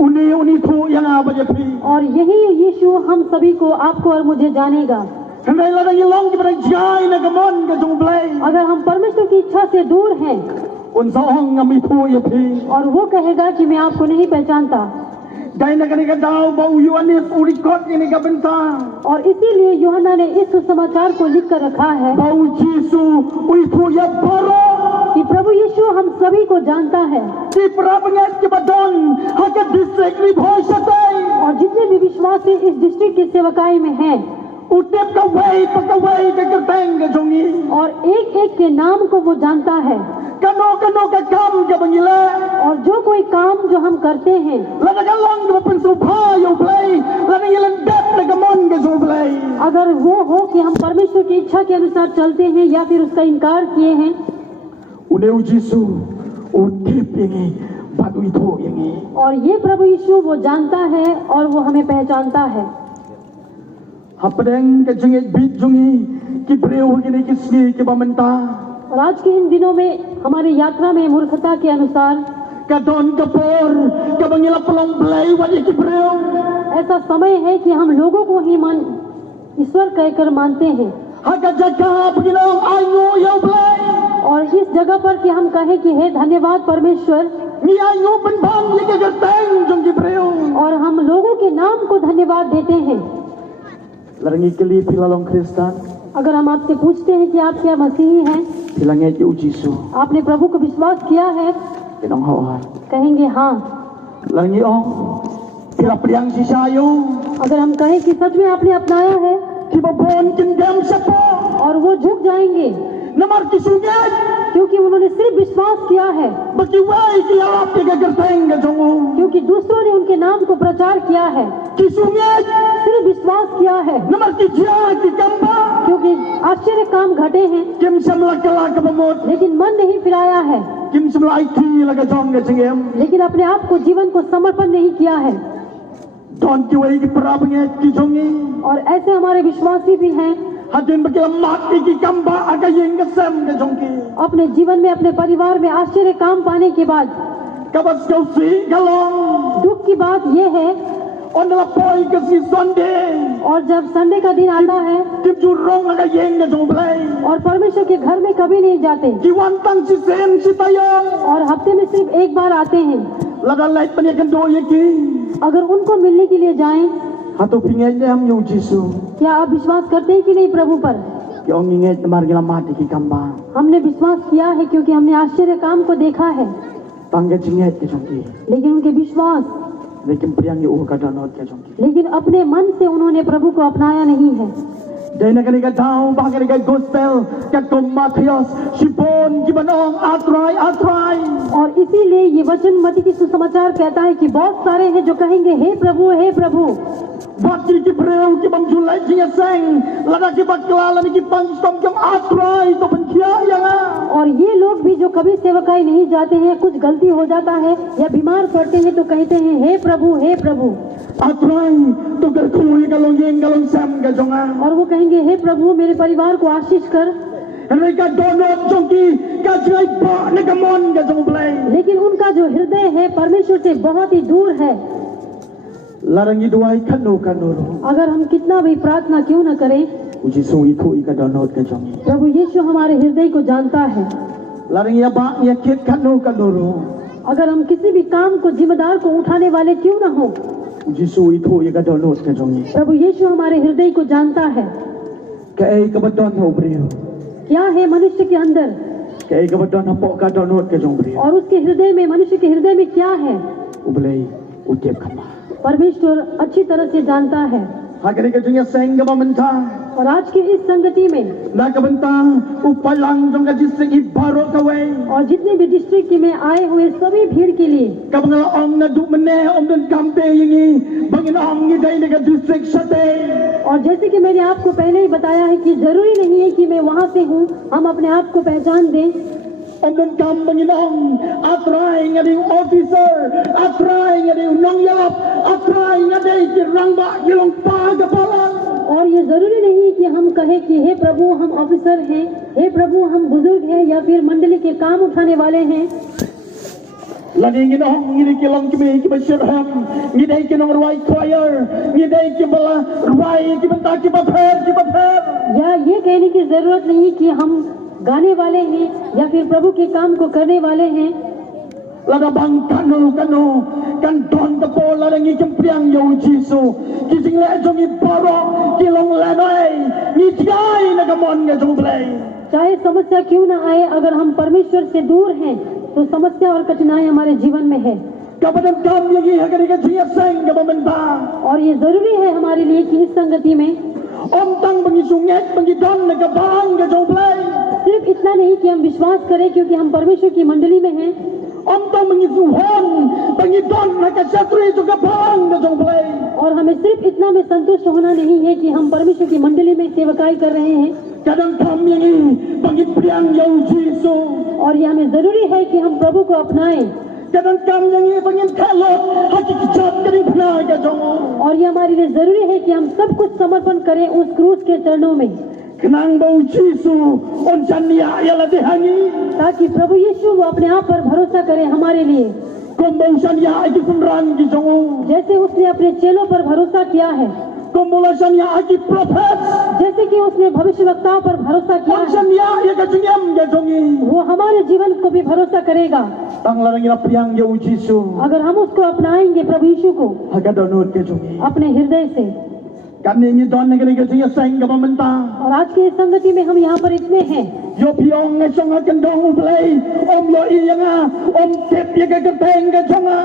uni thu yang abajepi और यही यीशु हम सभी को, आपको और मुझे जानेगा। kanai la dang long kibalat jai na gamon ga jong blai अगर हम परमेश्वर की इच्छा से दूर हैं un saong ngami thu yapi और वो कहेगा कि मैं आपको नहीं पहचानता, dai na kani ka daw bau Yohanes urikot ini ka benta और इसीलिए यूहन्ना ने इस सुसमाचार को लिख कर रखा है bau Jisu uitu ya baro कि प्रभु यीशु हम सभी को जानता है di prabangat kibadon haka district ni bhoy satai और जितने भी विश्वासी इस डिस्ट्रिक्ट की सेवकाई में हैं utep ka wai ka kateng ga jongi और एक एक के नाम को वो जानता है। kano ka kam ka bangila और जो कोई काम जो हम करते हैं lada ka long ka pensupa yo play lada yelan dat na ka mon ka so play अगर वो हो कि हम परमेश्वर की इच्छा के अनुसार चलते हैं या फिर उसका इनकार किए हैं uneu jisu o tip yangi batu ito yangi और ये प्रभु यीशु वो जानता है और वो हमें पहचानता है hapadeng ka jengit bit jungi ki breu gini kisgi ki bamenta और आज के इन दिनों में हमारी यात्रा में मूर्खता के अनुसार ka don ka por ka bangila pelong play wadi ki breu ऐसा समय है कि हम लोगों को ही ईश्वर कहकर मानते हैं ha ka jaka paginaw ayo yo play और इस जगह पर कि हम कहें कि हे धन्यवाद परमेश्वर ni ayo ben bang ye ka gerteng jong ki breu और हम लोगों के नाम को धन्यवाद देते हैं larangi kali pilalong kristan अगर हम आपसे पूछते हैं कि आप क्या मसीही हैं pilangnya ki jisu आपने प्रभु को विश्वास किया है kinong hawar कहेंगे हाँ larangi ong pila priang si sayo अगर हम कहें कि सच में आपने अपनाया है ki babon kendam sapo और वो झुक जाएंगे namar ki sungat क्योंकि उन्होंने सिर्फ विश्वास किया है baki wai ki alap ki gerteng ka jongu क्योंकि दूसरों ने उनके नाम को प्रचार किया है ki sungat सिर्फ विश्वास किया है namar ki jia ki kamba क्योंकि आश्चर्य काम घटे हैं kim samla kala ka bamot लेकिन मन नहीं फिराया है kim samla iki laga jong ka jengem लेकिन अपने आप को जीवन को समर्पण नहीं किया है don ki wai ki parabnge ki jongi और ऐसे हमारे विश्वासी भी हैं hadin baki mat ki kamba aga yeng ka sam ka jongki अपने जीवन में अपने परिवार में आश्चर्य काम पाने के बाद kabas kau si galong दुख की बात यह है on la poi ka si sunday और जब संडे का दिन आता है kim jurong aga yeng ka jong play और परमेश्वर के घर में कभी नहीं जाते ki wantang si sen si tayong और हफ्ते में सिर्फ एक बार आते हैं laga light panya kan do ye ki अगर उनको मिलने के लिए जाएं hato pingai ne ham yo jisu क्या आप विश्वास करते हैं कि नहीं प्रभु पर ki ong inget mar gila mati ki kamba हमने विश्वास किया है क्योंकि हमने आश्चर्य काम को देखा है tangga jinget ki jongki लेकिन उनके विश्वास lekin priang ye ka danot ka jongki लेकिन अपने मन से उन्होंने प्रभु को अपनाया नहीं है dai na ka daw ba ka gospel ka tom Matthews sipon ki banong atrai और इसीलिए ये वचन मत्ती की सुसमाचार कहता है कि बहुत सारे हैं जो कहेंगे हे प्रभु Bakti ki breu ki bang julai jinga seng lada ki baklala ni ki pangstom kam atrai to penkia yanga और ये लोग भी जो कभी सेवकाई नहीं जाते हैं कुछ गलती हो जाता है या बीमार पड़ते हैं तो कहते हैं हे प्रभु atrai to gar khoi galong yeng galong sam ka jonga और वो कहेंगे हे प्रभु मेरे परिवार को आशीष कर Henry ka donot jongki ka jai ba ne ka mon ka jong blai लेकिन उनका जो हृदय है परमेश्वर से बहुत ही दूर है larangi duai kanu kanuro अगर हम कितना भी प्रार्थना क्यों न करें uji sui khoi ka donot ka jongi प्रभु यीशु हमारे हृदय को जानता है larangi ba ya kit kanu kanuro अगर हम किसी भी काम को जिम्मेदार को उठाने वाले क्यों न हो uji sui khoi ka donot ka jongi प्रभु यीशु हमारे हृदय को जानता है ka ei ka badon ho breu क्या है मनुष्य के अंदर ka ei ka badon ha po ka donot ka jong breu और उसके हृदय में मनुष्य के हृदय में क्या है ublai utep khama परमेश्वर अच्छी तरह से जानता है Hakari ka jinga seng ka bamenta और आज की इस संगति में na ka benta upalang jong ka district ibaro ka wei और जितने भी डिस्ट्रिक्ट में आए हुए सभी भीड़ के लिए ka bangala ong na du mene om den kampe yingi bangin ong ni dai ka district sate और जैसे कि मैंने आपको पहले ही बताया है कि जरूरी नहीं है कि मैं वहां से हूं हम अपने आप को पहचान दें om den kam bangin ong atrai ngadi officer atrai ngadi nong yalap atrai ngadi ki rangba yilong pa ka palang और ये जरूरी नहीं कि हम कहें कि हे प्रभु हम ऑफिसर हैं हे प्रभु हम बुजुर्ग हैं या फिर मंडली के काम उठाने वाले हैं lagi ngi nong ngi ki long ki me ki basir ham ngi dai ki nong rwai choir ngi dai ki bala rwai ki banta ki ba pher या ये कहने की जरूरत नहीं कि हम गाने वाले हैं या फिर प्रभु के काम को करने वाले हैं lada bang kanu kan don ta po la ngi kim priang yo jisu ki jing le jong i paro ki long le noi ni jai na ka mon ga jong blai चाहे समस्या क्यों ना आए अगर हम परमेश्वर से दूर हैं तो समस्या और कठिनाई हमारे जीवन में है ka badan kam yagi hagari ka jiya sang ka bamenta और ये जरूरी है हमारे लिए कि इस संगति में om tang bangi sunget bangi don na ka bang ga jong blai सिर्फ इतना नहीं कि हम विश्वास करें क्योंकि हम परमेश्वर की मंडली में हैं, Om tong mengisuhan, pengidon nak satri juga bang na jong play. और हमें सिर्फ इतना में संतुष्ट होना नहीं है कि हम परमेश्वर की मंडली में सेवकाई कर रहे हैं, Kadang kami ni pengid priang yau Jisu. और ये हमें जरूरी है कि हम प्रभु को अपनाएं, Kadang kami ni pengid kalot haki kicap kering pernah ke jong. और ये हमारे लिए जरूरी है कि हम सब कुछ समर्पण करें उस क्रूस के चरणों में, Kenang bau Jisu on jania ialah dihangi. ताकि प्रभु यीशु वो अपने आप पर भरोसा करे हमारे लिए, Kom bau jania iki penrang ki jong. जैसे उसने अपने चेलों पर भरोसा किया है, Kom bau jania iki prophet. जैसे कि उसने भविष्यवक्ताओं पर भरोसा किया On है, jania ia ka jengam ke jongi. वो हमारे जीवन को भी भरोसा करेगा Tang larang ila priang yau Jisu. अगर हम उसको अपनाएंगे, प्रभु यीशु को Haga donut ke jongi. अपने हृदय से। Kami ni don negeri ke jeng sang ka pamenta. और आज की इस संगति में हम यहाँ पर इतने हैं, Yo piong ngai song akan dong uplay. Om yo iyanga, om tep ye ka teng ka jonga.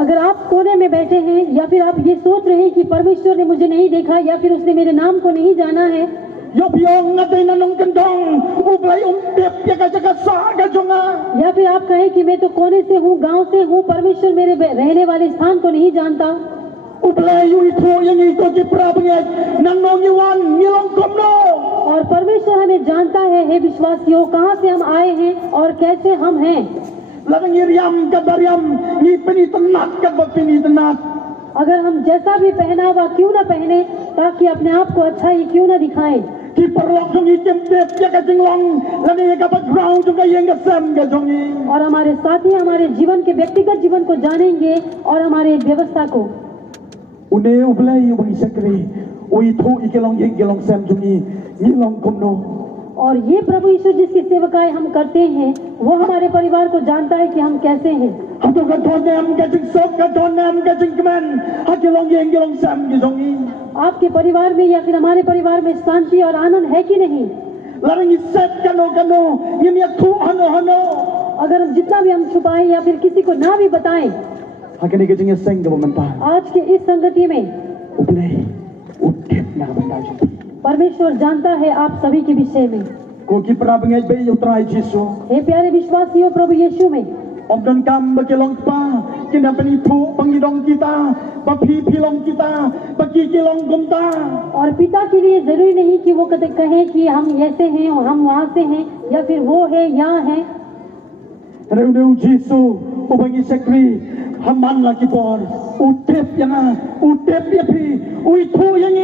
अगर आप कोने में बैठे हैं या फिर आप ये सोच रहे हैं कि परमेश्वर ने मुझे नहीं देखा या फिर उसने मेरे नाम को नहीं जाना है, Yo piong ngatay na nong kendong. Uplay om tep ye ka jaga sa ka jonga. या फिर आप कहें कि मैं तो कोने से हूँ, गांव से हूँ, परमेश्वर मेरे रहने वाले स्थान को नहीं जानता, Uplay yu itu yang iko ki prabngai. Nang nong yuan ngilong komno. और परमेश्वर हमें जानता है, हे विश्वासियों, कहाँ से हम आए हैं और कैसे हम हैं। Larang iriam ka bariam. Ni peni tenat ka bapini tenat. अगर हम जैसा भी पहनावा क्यों ना पहने, ताकि अपने आप को अच्छा ही क्यों ना दिखाएं, Ki perlok jongi jem tep ye ka jenglong. Lani ye ka background juga yang ka sam ka jongi. और हमारे साथी हमारे जीवन के व्यक्तिगत जीवन को जानेंगे और हमारे व्यवस्था को। Une uplay yu bagi sakri. Ui thu ikelong yang kelong sam jongi. Ngilong komno. और ये प्रभु यीशु जिसकी सेवकाई हम करते हैं, वो हमारे परिवार को जानता है कि हम कैसे हैं। Hato ka tonem ka jeng sok ka tonem ka jeng kemen. Hakelong yang kelong sam ki jongi. आपके परिवार में या फिर हमारे परिवार में शांति और आनंद है कि नहीं? Larang iset kano kano. Yemi thu hano hano. अगर हम जितना भी हम छुपाएं या फिर किसी को ना भी बताएं, Hakani ka jeng sang ka pamenta. आज के इस संगति में Uplay. Utip na ka benda jongi. परमेश्वर जानता है आप सभी के विषय में। Ko ki prabngai be yu trai Jisu. हे प्यारे विश्वासियों, प्रभु यीशु में Om dan kam bakelong pa. Kina penipu pangidong kita. Papi pilong kita. Paki kilong gumta. और पिता के लिए जरूरी नहीं कि वो कहें कि हम ऐसे हैं और हम वहाँ से हैं या फिर वो है यहाँ है। Reuneu Jisu. Ubangi sekri. Haman laki por. Utip yang utip ya pi. Uitu yang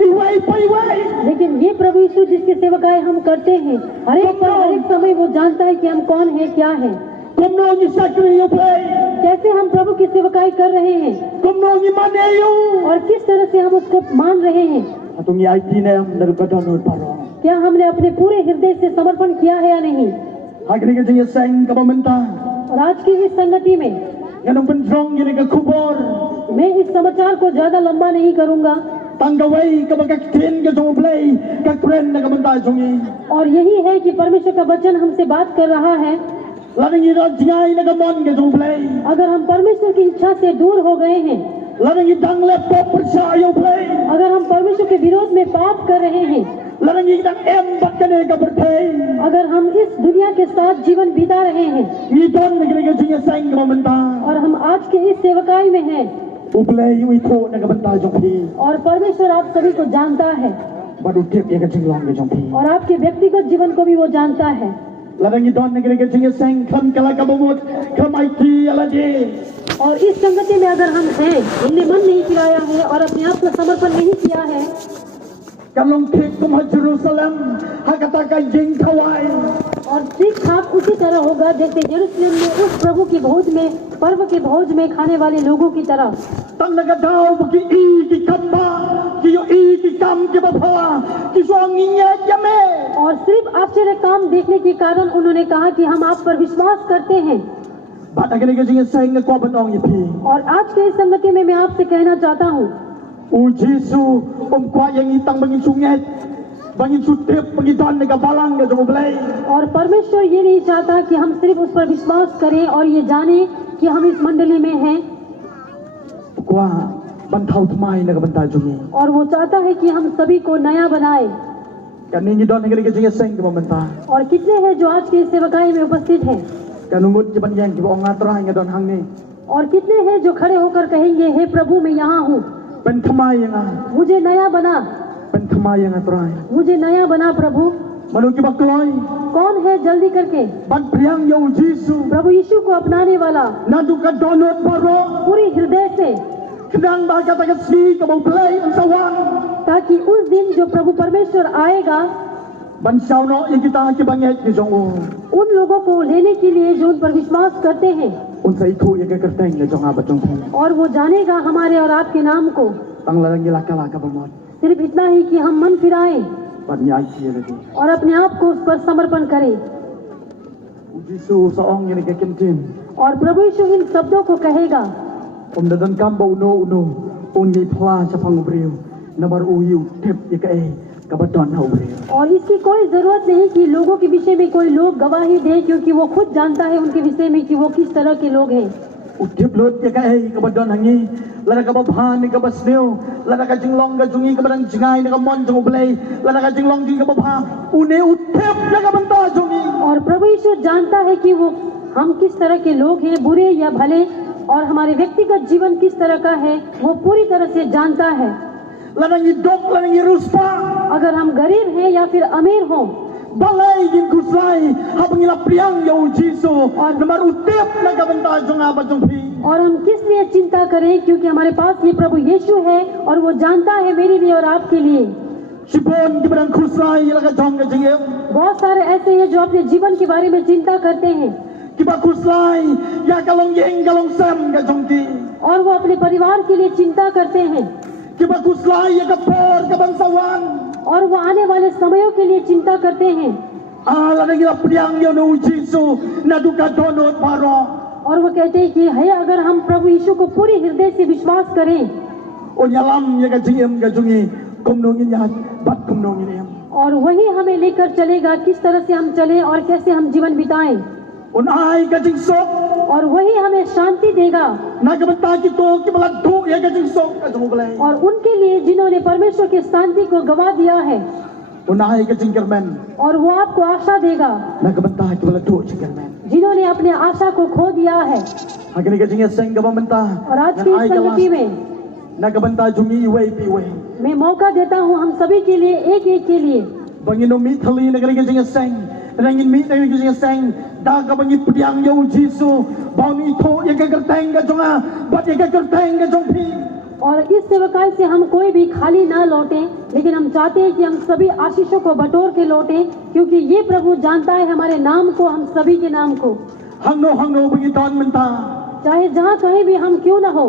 iwai pa iwai. लेकिन ये प्रभु यीशु जिसकी सेवकाई हम करते हैं, हर एक समय वो जानता है कि हम कौन है, क्या है, Kumno ni sekri yu play. कैसे हम प्रभु की सेवकाई कर रहे हैं Kumno ni maneyu. और किस तरह से हम उसको मान रहे हैं। Atong i IT na yung narukadonod parong. क्या हमने अपने पूरे हृदय से समर्पण किया है या नहीं? Hakani ka jeng sang ka pamenta. और आज की इस संगति में Ganong penjong gini ka kubor. मैं इस समाचार को ज्यादा लंबा नहीं करूंगा, Tanggaway ka magkakitrin ka jong play. Kakren na ka banta jongi. और यही है कि परमेश्वर का वचन हमसे बात कर रहा है। Larang ira jingay na ka mon ka jong play. अगर हम परमेश्वर की इच्छा से दूर हो गए हैं, Larang idang lepop persayo play. अगर हम परमेश्वर के विरोध में पाप कर रहे हैं, Larang idang embat ka na ka bertay. अगर हम इस दुनिया के साथ जीवन बिता रहे हैं Idon na gini ka jing sang ka pamenta. और हम आज के इस सेवकाई में हैं, Uplay yu ito na ka banta jong pi. और परमेश्वर आप सभी को जानता है Badutip ya ka jinglong ka jong pi. और आपके व्यक्तिगत जीवन को भी वो जानता है। Larang idon na gini ka jing sang kam kala ka bumut. Kam IT alagi. और इस संगति में अगर हम हैं, हमने मन नहीं फिराया है और अपने आप को समर्पण नहीं किया है, Kalong tik kum ha Jerusalem. Hakata ka jing kawai. और ठीक ठाक उसी तरह होगा जैसे यरूशलेम में उस प्रभु की भोज में, पर्व के भोज में खाने वाले लोगों की तरह। Tang nagadaw bagi i ki kamba. Kiyo i ki kam ki bapawa. Kiswang inya yame. और सिर्फ आश्चर्य काम देखने के कारण उन्होंने कहा कि हम आप पर विश्वास करते हैं। Bata gini ka jing sang ko banong ipi. और आज के इस संगति में मैं आपसे कहना चाहता हूँ, O Jisu, kwa yang itang bangin sunget. Bangin sutrip, bangidon na kabalang ka jong play. और परमेश्वर ये नहीं चाहता कि हम सिर्फ उस पर विश्वास करें और ये जाने कि हम इस मंडली में हैं, Kwa bantau tumay na ka banta jongi. और वो चाहता है कि हम सभी को नया बनाए। Kan ni don ngari ke jing seng ke bamenta. और कितने हैं जो आज की इस सेवकाई में उपस्थित हैं Kan lungut je ban yang ki ong atra ngadon hang ni. और कितने हैं जो खड़े होकर कहेंगे हे प्रभु मैं यहाँ हूँ Pen thamai yang ah. मुझे नया बना Pen thamai yang atra. मुझे नया बना प्रभु Manu ki bakloi. कौन है जल्दी करके Ban priang yo Jesu. प्रभु यीशु को अपनाने वाला Nadu ka donot paro. पूरी हृदय से Kedang ba kata ka si ka bau play ang sawan. ताकि उस दिन जो प्रभु परमेश्वर आएगा Ban sauno yang kita ki banget ki jong o. उन लोगों को लेने के लिए जो उन पर विश्वास करते हैं Un sa ikho yang ka kerteng le jong aba jong thong. और वो जानेगा हमारे और आपके नाम को Tang larang gila kala ka bamot. सिर्फ इतना ही कि हम मन फिराएं Ban nyai ki le di. और अपने आप को उस पर समर्पण करें Jesu saong yang ka kimtim. और प्रभु यीशु इन शब्दों को कहेगा Dadan kambo uno only pla sa pangubriyo nabar uyu tip ye ka kabadon na ubriyo और इसकी कोई जरूरत नहीं कि लोगों के विषय में कोई लोग गवाही दे क्योंकि वो खुद जानता है उनके विषय में कि वो किस तरह के लोग हैं utip lot ye ka kabadon hangi lara ka babhan ni ka basneo lara ka jinglong ka jungi ka badang jingai ni ka mon jong ublay lara ka jinglong jing ka babha une utip ya ka banta jungi और प्रभु यीशु जानता है कि वो हम किस तरह के लोग हैं बुरे या भले और हमारे व्यक्तिगत जीवन किस तरह का है वो पूरी तरह से जानता है lara ni dok lara ni ruspa अगर हम गरीब हैं या फिर अमीर हों balay din kuslay habang ila priang yo Jesu nabar utip na ka banta jong aba jong pi और हम किस लिए चिंता करें क्योंकि हमारे पास ये प्रभु यीशु है और वो जानता है मेरे लिए और आपके लिए sipon di badang kuslay ila ka jong ka jingem बहुत सारे ऐसे हैं जो अपने जीवन के बारे में चिंता करते हैं kiba kuslay ya kalong yeng kalong sam ka jong ti और वो अपने परिवार के लिए चिंता करते हैं kiba kuslay ya ka por ka bangsawan और वो आने वाले समयों के लिए चिंता करते हैं ala na gila priang yo no Jesu na duka donot paro और वो कहते हैं कि है अगर हम प्रभु यीशु को पूरी हृदय से विश्वास करें o nyalam ya ka jingem ka jungi komno ngin ya bat komno ngin em और वही हमें लेकर चलेगा किस तरह से हम चलें और कैसे हम जीवन बिताएं on ai ka jingso और वही हमें शांति देगा na ka banta ki to ki bala du ya ka jingso ka jong balay और उनके लिए जिन्होंने परमेश्वर की शांति को गवा दिया है on ai ka jingkermen और वो आपको आशा देगा na ka banta ki bala du jingkermen जिन्होंने अपने आशा को खो दिया है agani ka jinga seng ka bamenta और आज की इस संगति में na ka banta jungi iway pi way मैं मौका देता हूँ हम सभी के लिए एक एक के लिए bangino mi thali na ka jinga seng Rangin mi na ka jinga seng da ka bangi priang yo Jesu bauni tho ya ka kerteng ka jonga bat ya ka kerteng ka jong pi और इस सेवकाई से हम कोई भी खाली ना लौटे लेकिन हम चाहते हैं कि हम सभी आशीषों को बटोर के लौटे क्योंकि ये प्रभु जानता है हमारे नाम को हम सभी के नाम को hangno bangi don menta चाहे जहाँ कहीं भी हम क्यों ना हो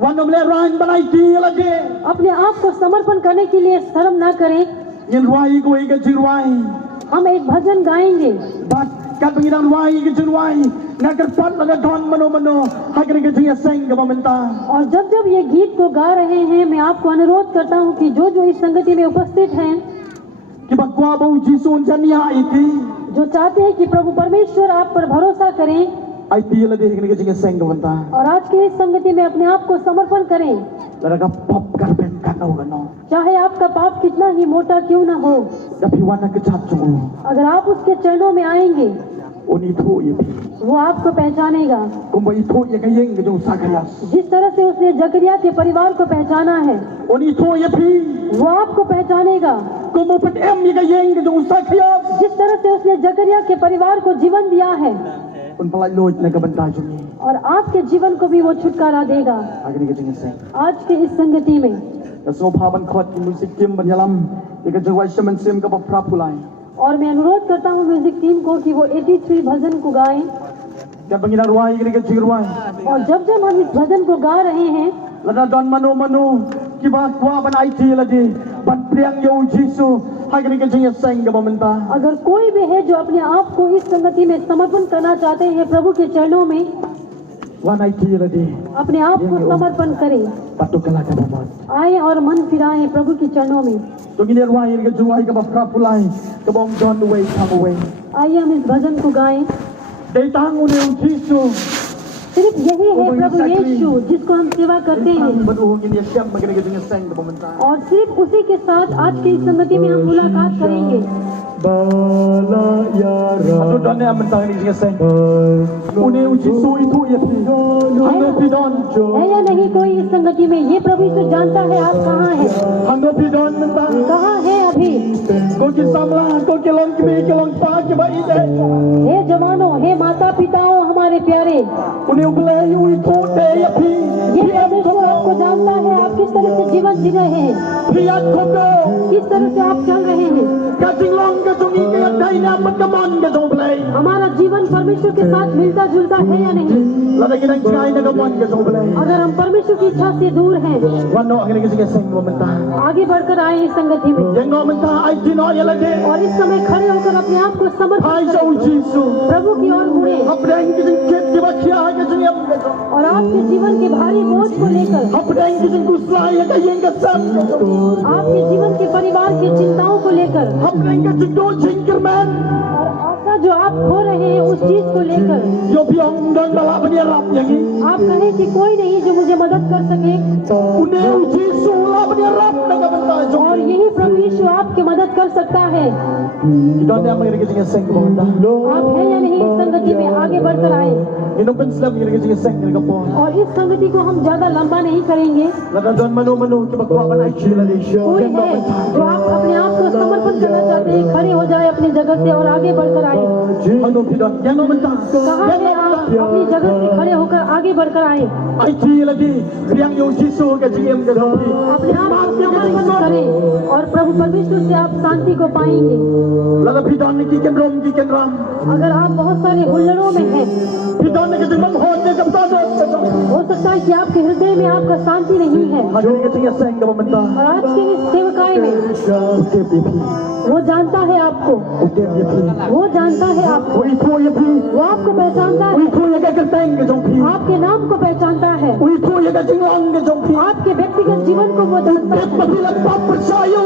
wanom le ran banai ti la de अपने आप को समर्पण करने के लिए शर्म ना करें yen ruai ko ga jirwai हम एक भजन गाएंगे bat ka bangi dan ruai ga jirwai na ka pat la don mano hagani ka jinga seng ka bamenta और जब जब ये गीत को गा रहे हैं मैं आपको अनुरोध करता हूँ कि जो जो इस संगति में उपस्थित हैं ki bakwa bo Jesu jania iti जो चाहते हैं कि प्रभु परमेश्वर आप पर भरोसा करें ai ti la de hagani ka jinga seng ka bamenta और आज की इस संगति में अपने आप को समर्पण करें la ka pop ka ben ka no no चाहे आपका पाप कितना ही मोटा क्यों ना हो da pi wana ka chat chung अगर आप उसके चरणों में आएंगे oni tho ye pi वो आपको पहचानेगा kumba i tho ye ka yeng ka jong sakayas जिस तरह से उसने जकरिया के परिवार को पहचाना है oni tho ye pi वो आपको पहचानेगा kumba pet em ye ka yeng ka jong sakayas जिस तरह से उसने जकरिया के परिवार को जीवन दिया है un palai loj na ka banta jungi और आपके जीवन को भी वो छुटकारा देगा agani ka jinga seng आज के इस संगति में ka so phaban khot ki music team banyalam ye ka jawai shaman sim ka pra pulai और मैं अनुरोध करता हूँ म्यूजिक टीम को कि वो 83 भजन को गाएं ka bangina ruai gani ka jirwai और जब जब हम इस भजन को गा रहे हैं lada don mano ki ba kwa ban ai ti la de ban priang yo Jesu hagani ka jinga seng ka bamenta अगर कोई भी है जो अपने आप को इस संगति में समर्पण करना चाहते हैं प्रभु के चरणों में wan ai ti la de अपने आप को समर्पण करें patu kala ka bamat आए और मन फिराएं प्रभु के चरणों में to gini ruai ka juai ka pra pulai ka bong don away come away आइए हम इस भजन को गाएं dei tang un Jesu सिर्फ यही है प्रभु यीशु जिसको हम सेवा करते हैं Beruhung ini siap bagi kita dengan seng pemerintah. और सिर्फ उसी के साथ आज की इस संगति में हम मुलाकात करेंगे Aduh dan yang mentang ini dengan seng. Uni uji sui tu ya pi. Hangga pi don. है या नहीं कोई इस संगति में ये प्रभु यीशु जानता है आप कहाँ हैं Hangga pi don mentang. कहाँ है अभी Ko ki samla, ko ki long ki long pa ki ba ide. हे जवानों हे माता पिताओं हमारे प्यारे Uni ublai ui tu de ya pi. ये परमेश्वर आपको जानता है आप किस तरह से जीवन जी रहे हैं Priat ko ko. किस तरह से आप चल रहे हैं Kajing long ke jungi ke yang dai na mengamon ke jong blai. हमारा जीवन परमेश्वर के साथ मिलता जुलता है या नहीं Lada kita ngai na gamon ke jong blai. अगर हम परमेश्वर की इच्छा से दूर हैं Wano ang ini dengan seng pemerintah. आगे बढ़कर आए इस संगति में Yang pemerintah ai dino ya lagi. और इस समय खड़े होकर अपने आप को समर्पित Hai jauh Yesus. प्रभु की ओर मुड़े Apa yang kita kit kita kia ke jong yang और आपके जीवन के भारी बोझ को लेकर Apa yang kita kuslai ya yang ke sam. आपके जीवन के परिवार की चिंताओं को लेकर Apa yang kita do jingkerman. और आशा जो आप खो रहे हैं उस चीज को लेकर Yo biang dan balak penyerap yang ini. आप कहें कि कोई नहीं जो मुझे मदद कर सके Uni Yesus lah penyerap dengan pemerintah jong. और यही प्रभु यीशु आपकी मदद कर सकता है Kita ni apa yang kita seng pemerintah. आप हैं या नहीं इस संगति में आगे बढ़कर आए Ini pun sedap kita seng dengan pon. और इस संगति को हम ज्यादा लंबा नहीं करेंगे Lada don manu kita kuapan ai chila di. कोई है जो आप अपने आप को समर्पण करना चाहते हैं खड़े हो जाए अपनी जगह से और आगे बढ़कर आए Hangga pidon. Yang pemerintah. कहाँ है आप अपनी जगह से खड़े होकर आगे बढ़कर आए Ai chi lagi. Biang yo Yesus ke jiem ke dong. अपने आप को समर्पण करें और प्रभु परमेश्वर से आप शांति को पाएंगे Lada pidon ni ki ram. अगर आप बहुत सारे हुल्लड़ों में हैं Pidon ni kita menghon ke kaptado. हो सकता है कि आपके हृदय में आपका शांति नहीं है Hangga kita seng dengan pemerintah. और आज के इस सेवकाई में Okey pipi. वो जानता है आपको Okey pipi. वो जानता है आपको Ui tu ya pi. वो आपको पहचानता है Ui tu ya ke kerteng ke jong pi. आपके नाम को पहचानता है Ui tu ya ke jinglong ke jong pi. आपके व्यक्तिगत जीवन को वो जानता है Apabila pap percaya.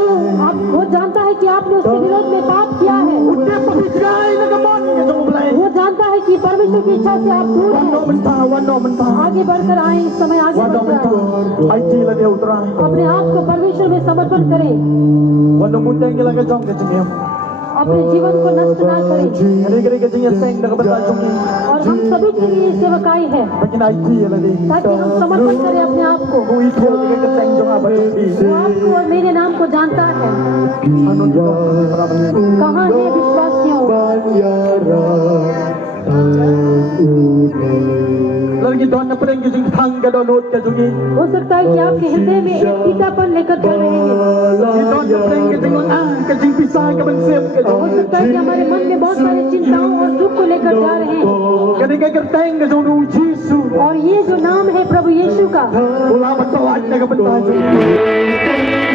आप वो जानता है कि आपने उसके विरोध में पाप किया है Udah pabitrai na gamon ke jong blai. वो जानता है कि परमेश्वर की इच्छा से आप दूर हैं Wano mentah. आगे बढ़कर आए इस समय आगे Wano बढ़कर आए mentah. Ai chi la dia utrai. अपने आप को परमेश्वर में समर्पण करें Wano muteng ke la ke jong ke jengem. अपने जीवन को नष्ट ना करें Kali-kali ke jeng seng na kabata jong ni. और हम सभी के लिए सेवकाई है Bakin ai chi la di. ताकि हम समर्पण करें अपने आप को Ui tu ya ke kerteng jong apa jong pi. वो आपको और मेरे नाम को जानता है Anu kita para banyak. कहाँ है विश्वासियों Lagi don na pedeng ke jeng thang ke don ut ke jong ni. हो सकता है कि आपके हृदय में एक टीकापन लेकर चल रहे हैं Don na pedeng ke jeng lang ke jeng pisah ke bensem ke हो jong. सकता है कि हमारे मन में बहुत सारी चिंताओं और दुख को लेकर जा रहे हैं Kali ke kerteng ke jong nu Yesus. और ये जो नाम है प्रभु यीशु का Ula betelak na kabata jong ni.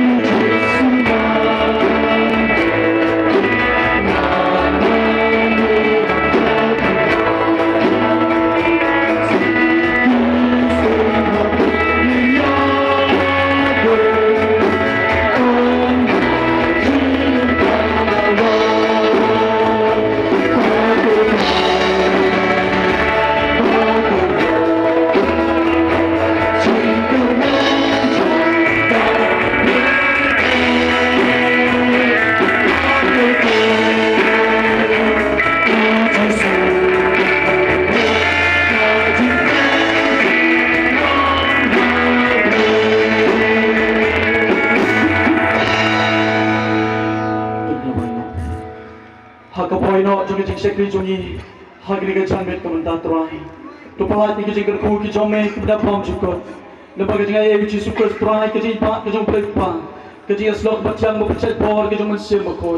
Hakapoy no jong jing sekri jongi hagri ke changbet ko manta trai to palat ni ke jing ko ki jome ki da pom jukot le bag jing ay chi super trai ke jing pa ke jong play pa ke jing slok bachang mo pachet bor ke jong sim ko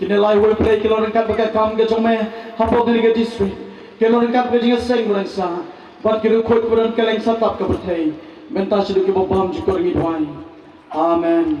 ki ne lai way play ke lon kat baka kam ke jome hapo ni ke disui ke lon kat ke jing seng lang sa bat ke khot puran ke lang sa tap ka bathai menta sidu ke bom jukor ngi dwai amen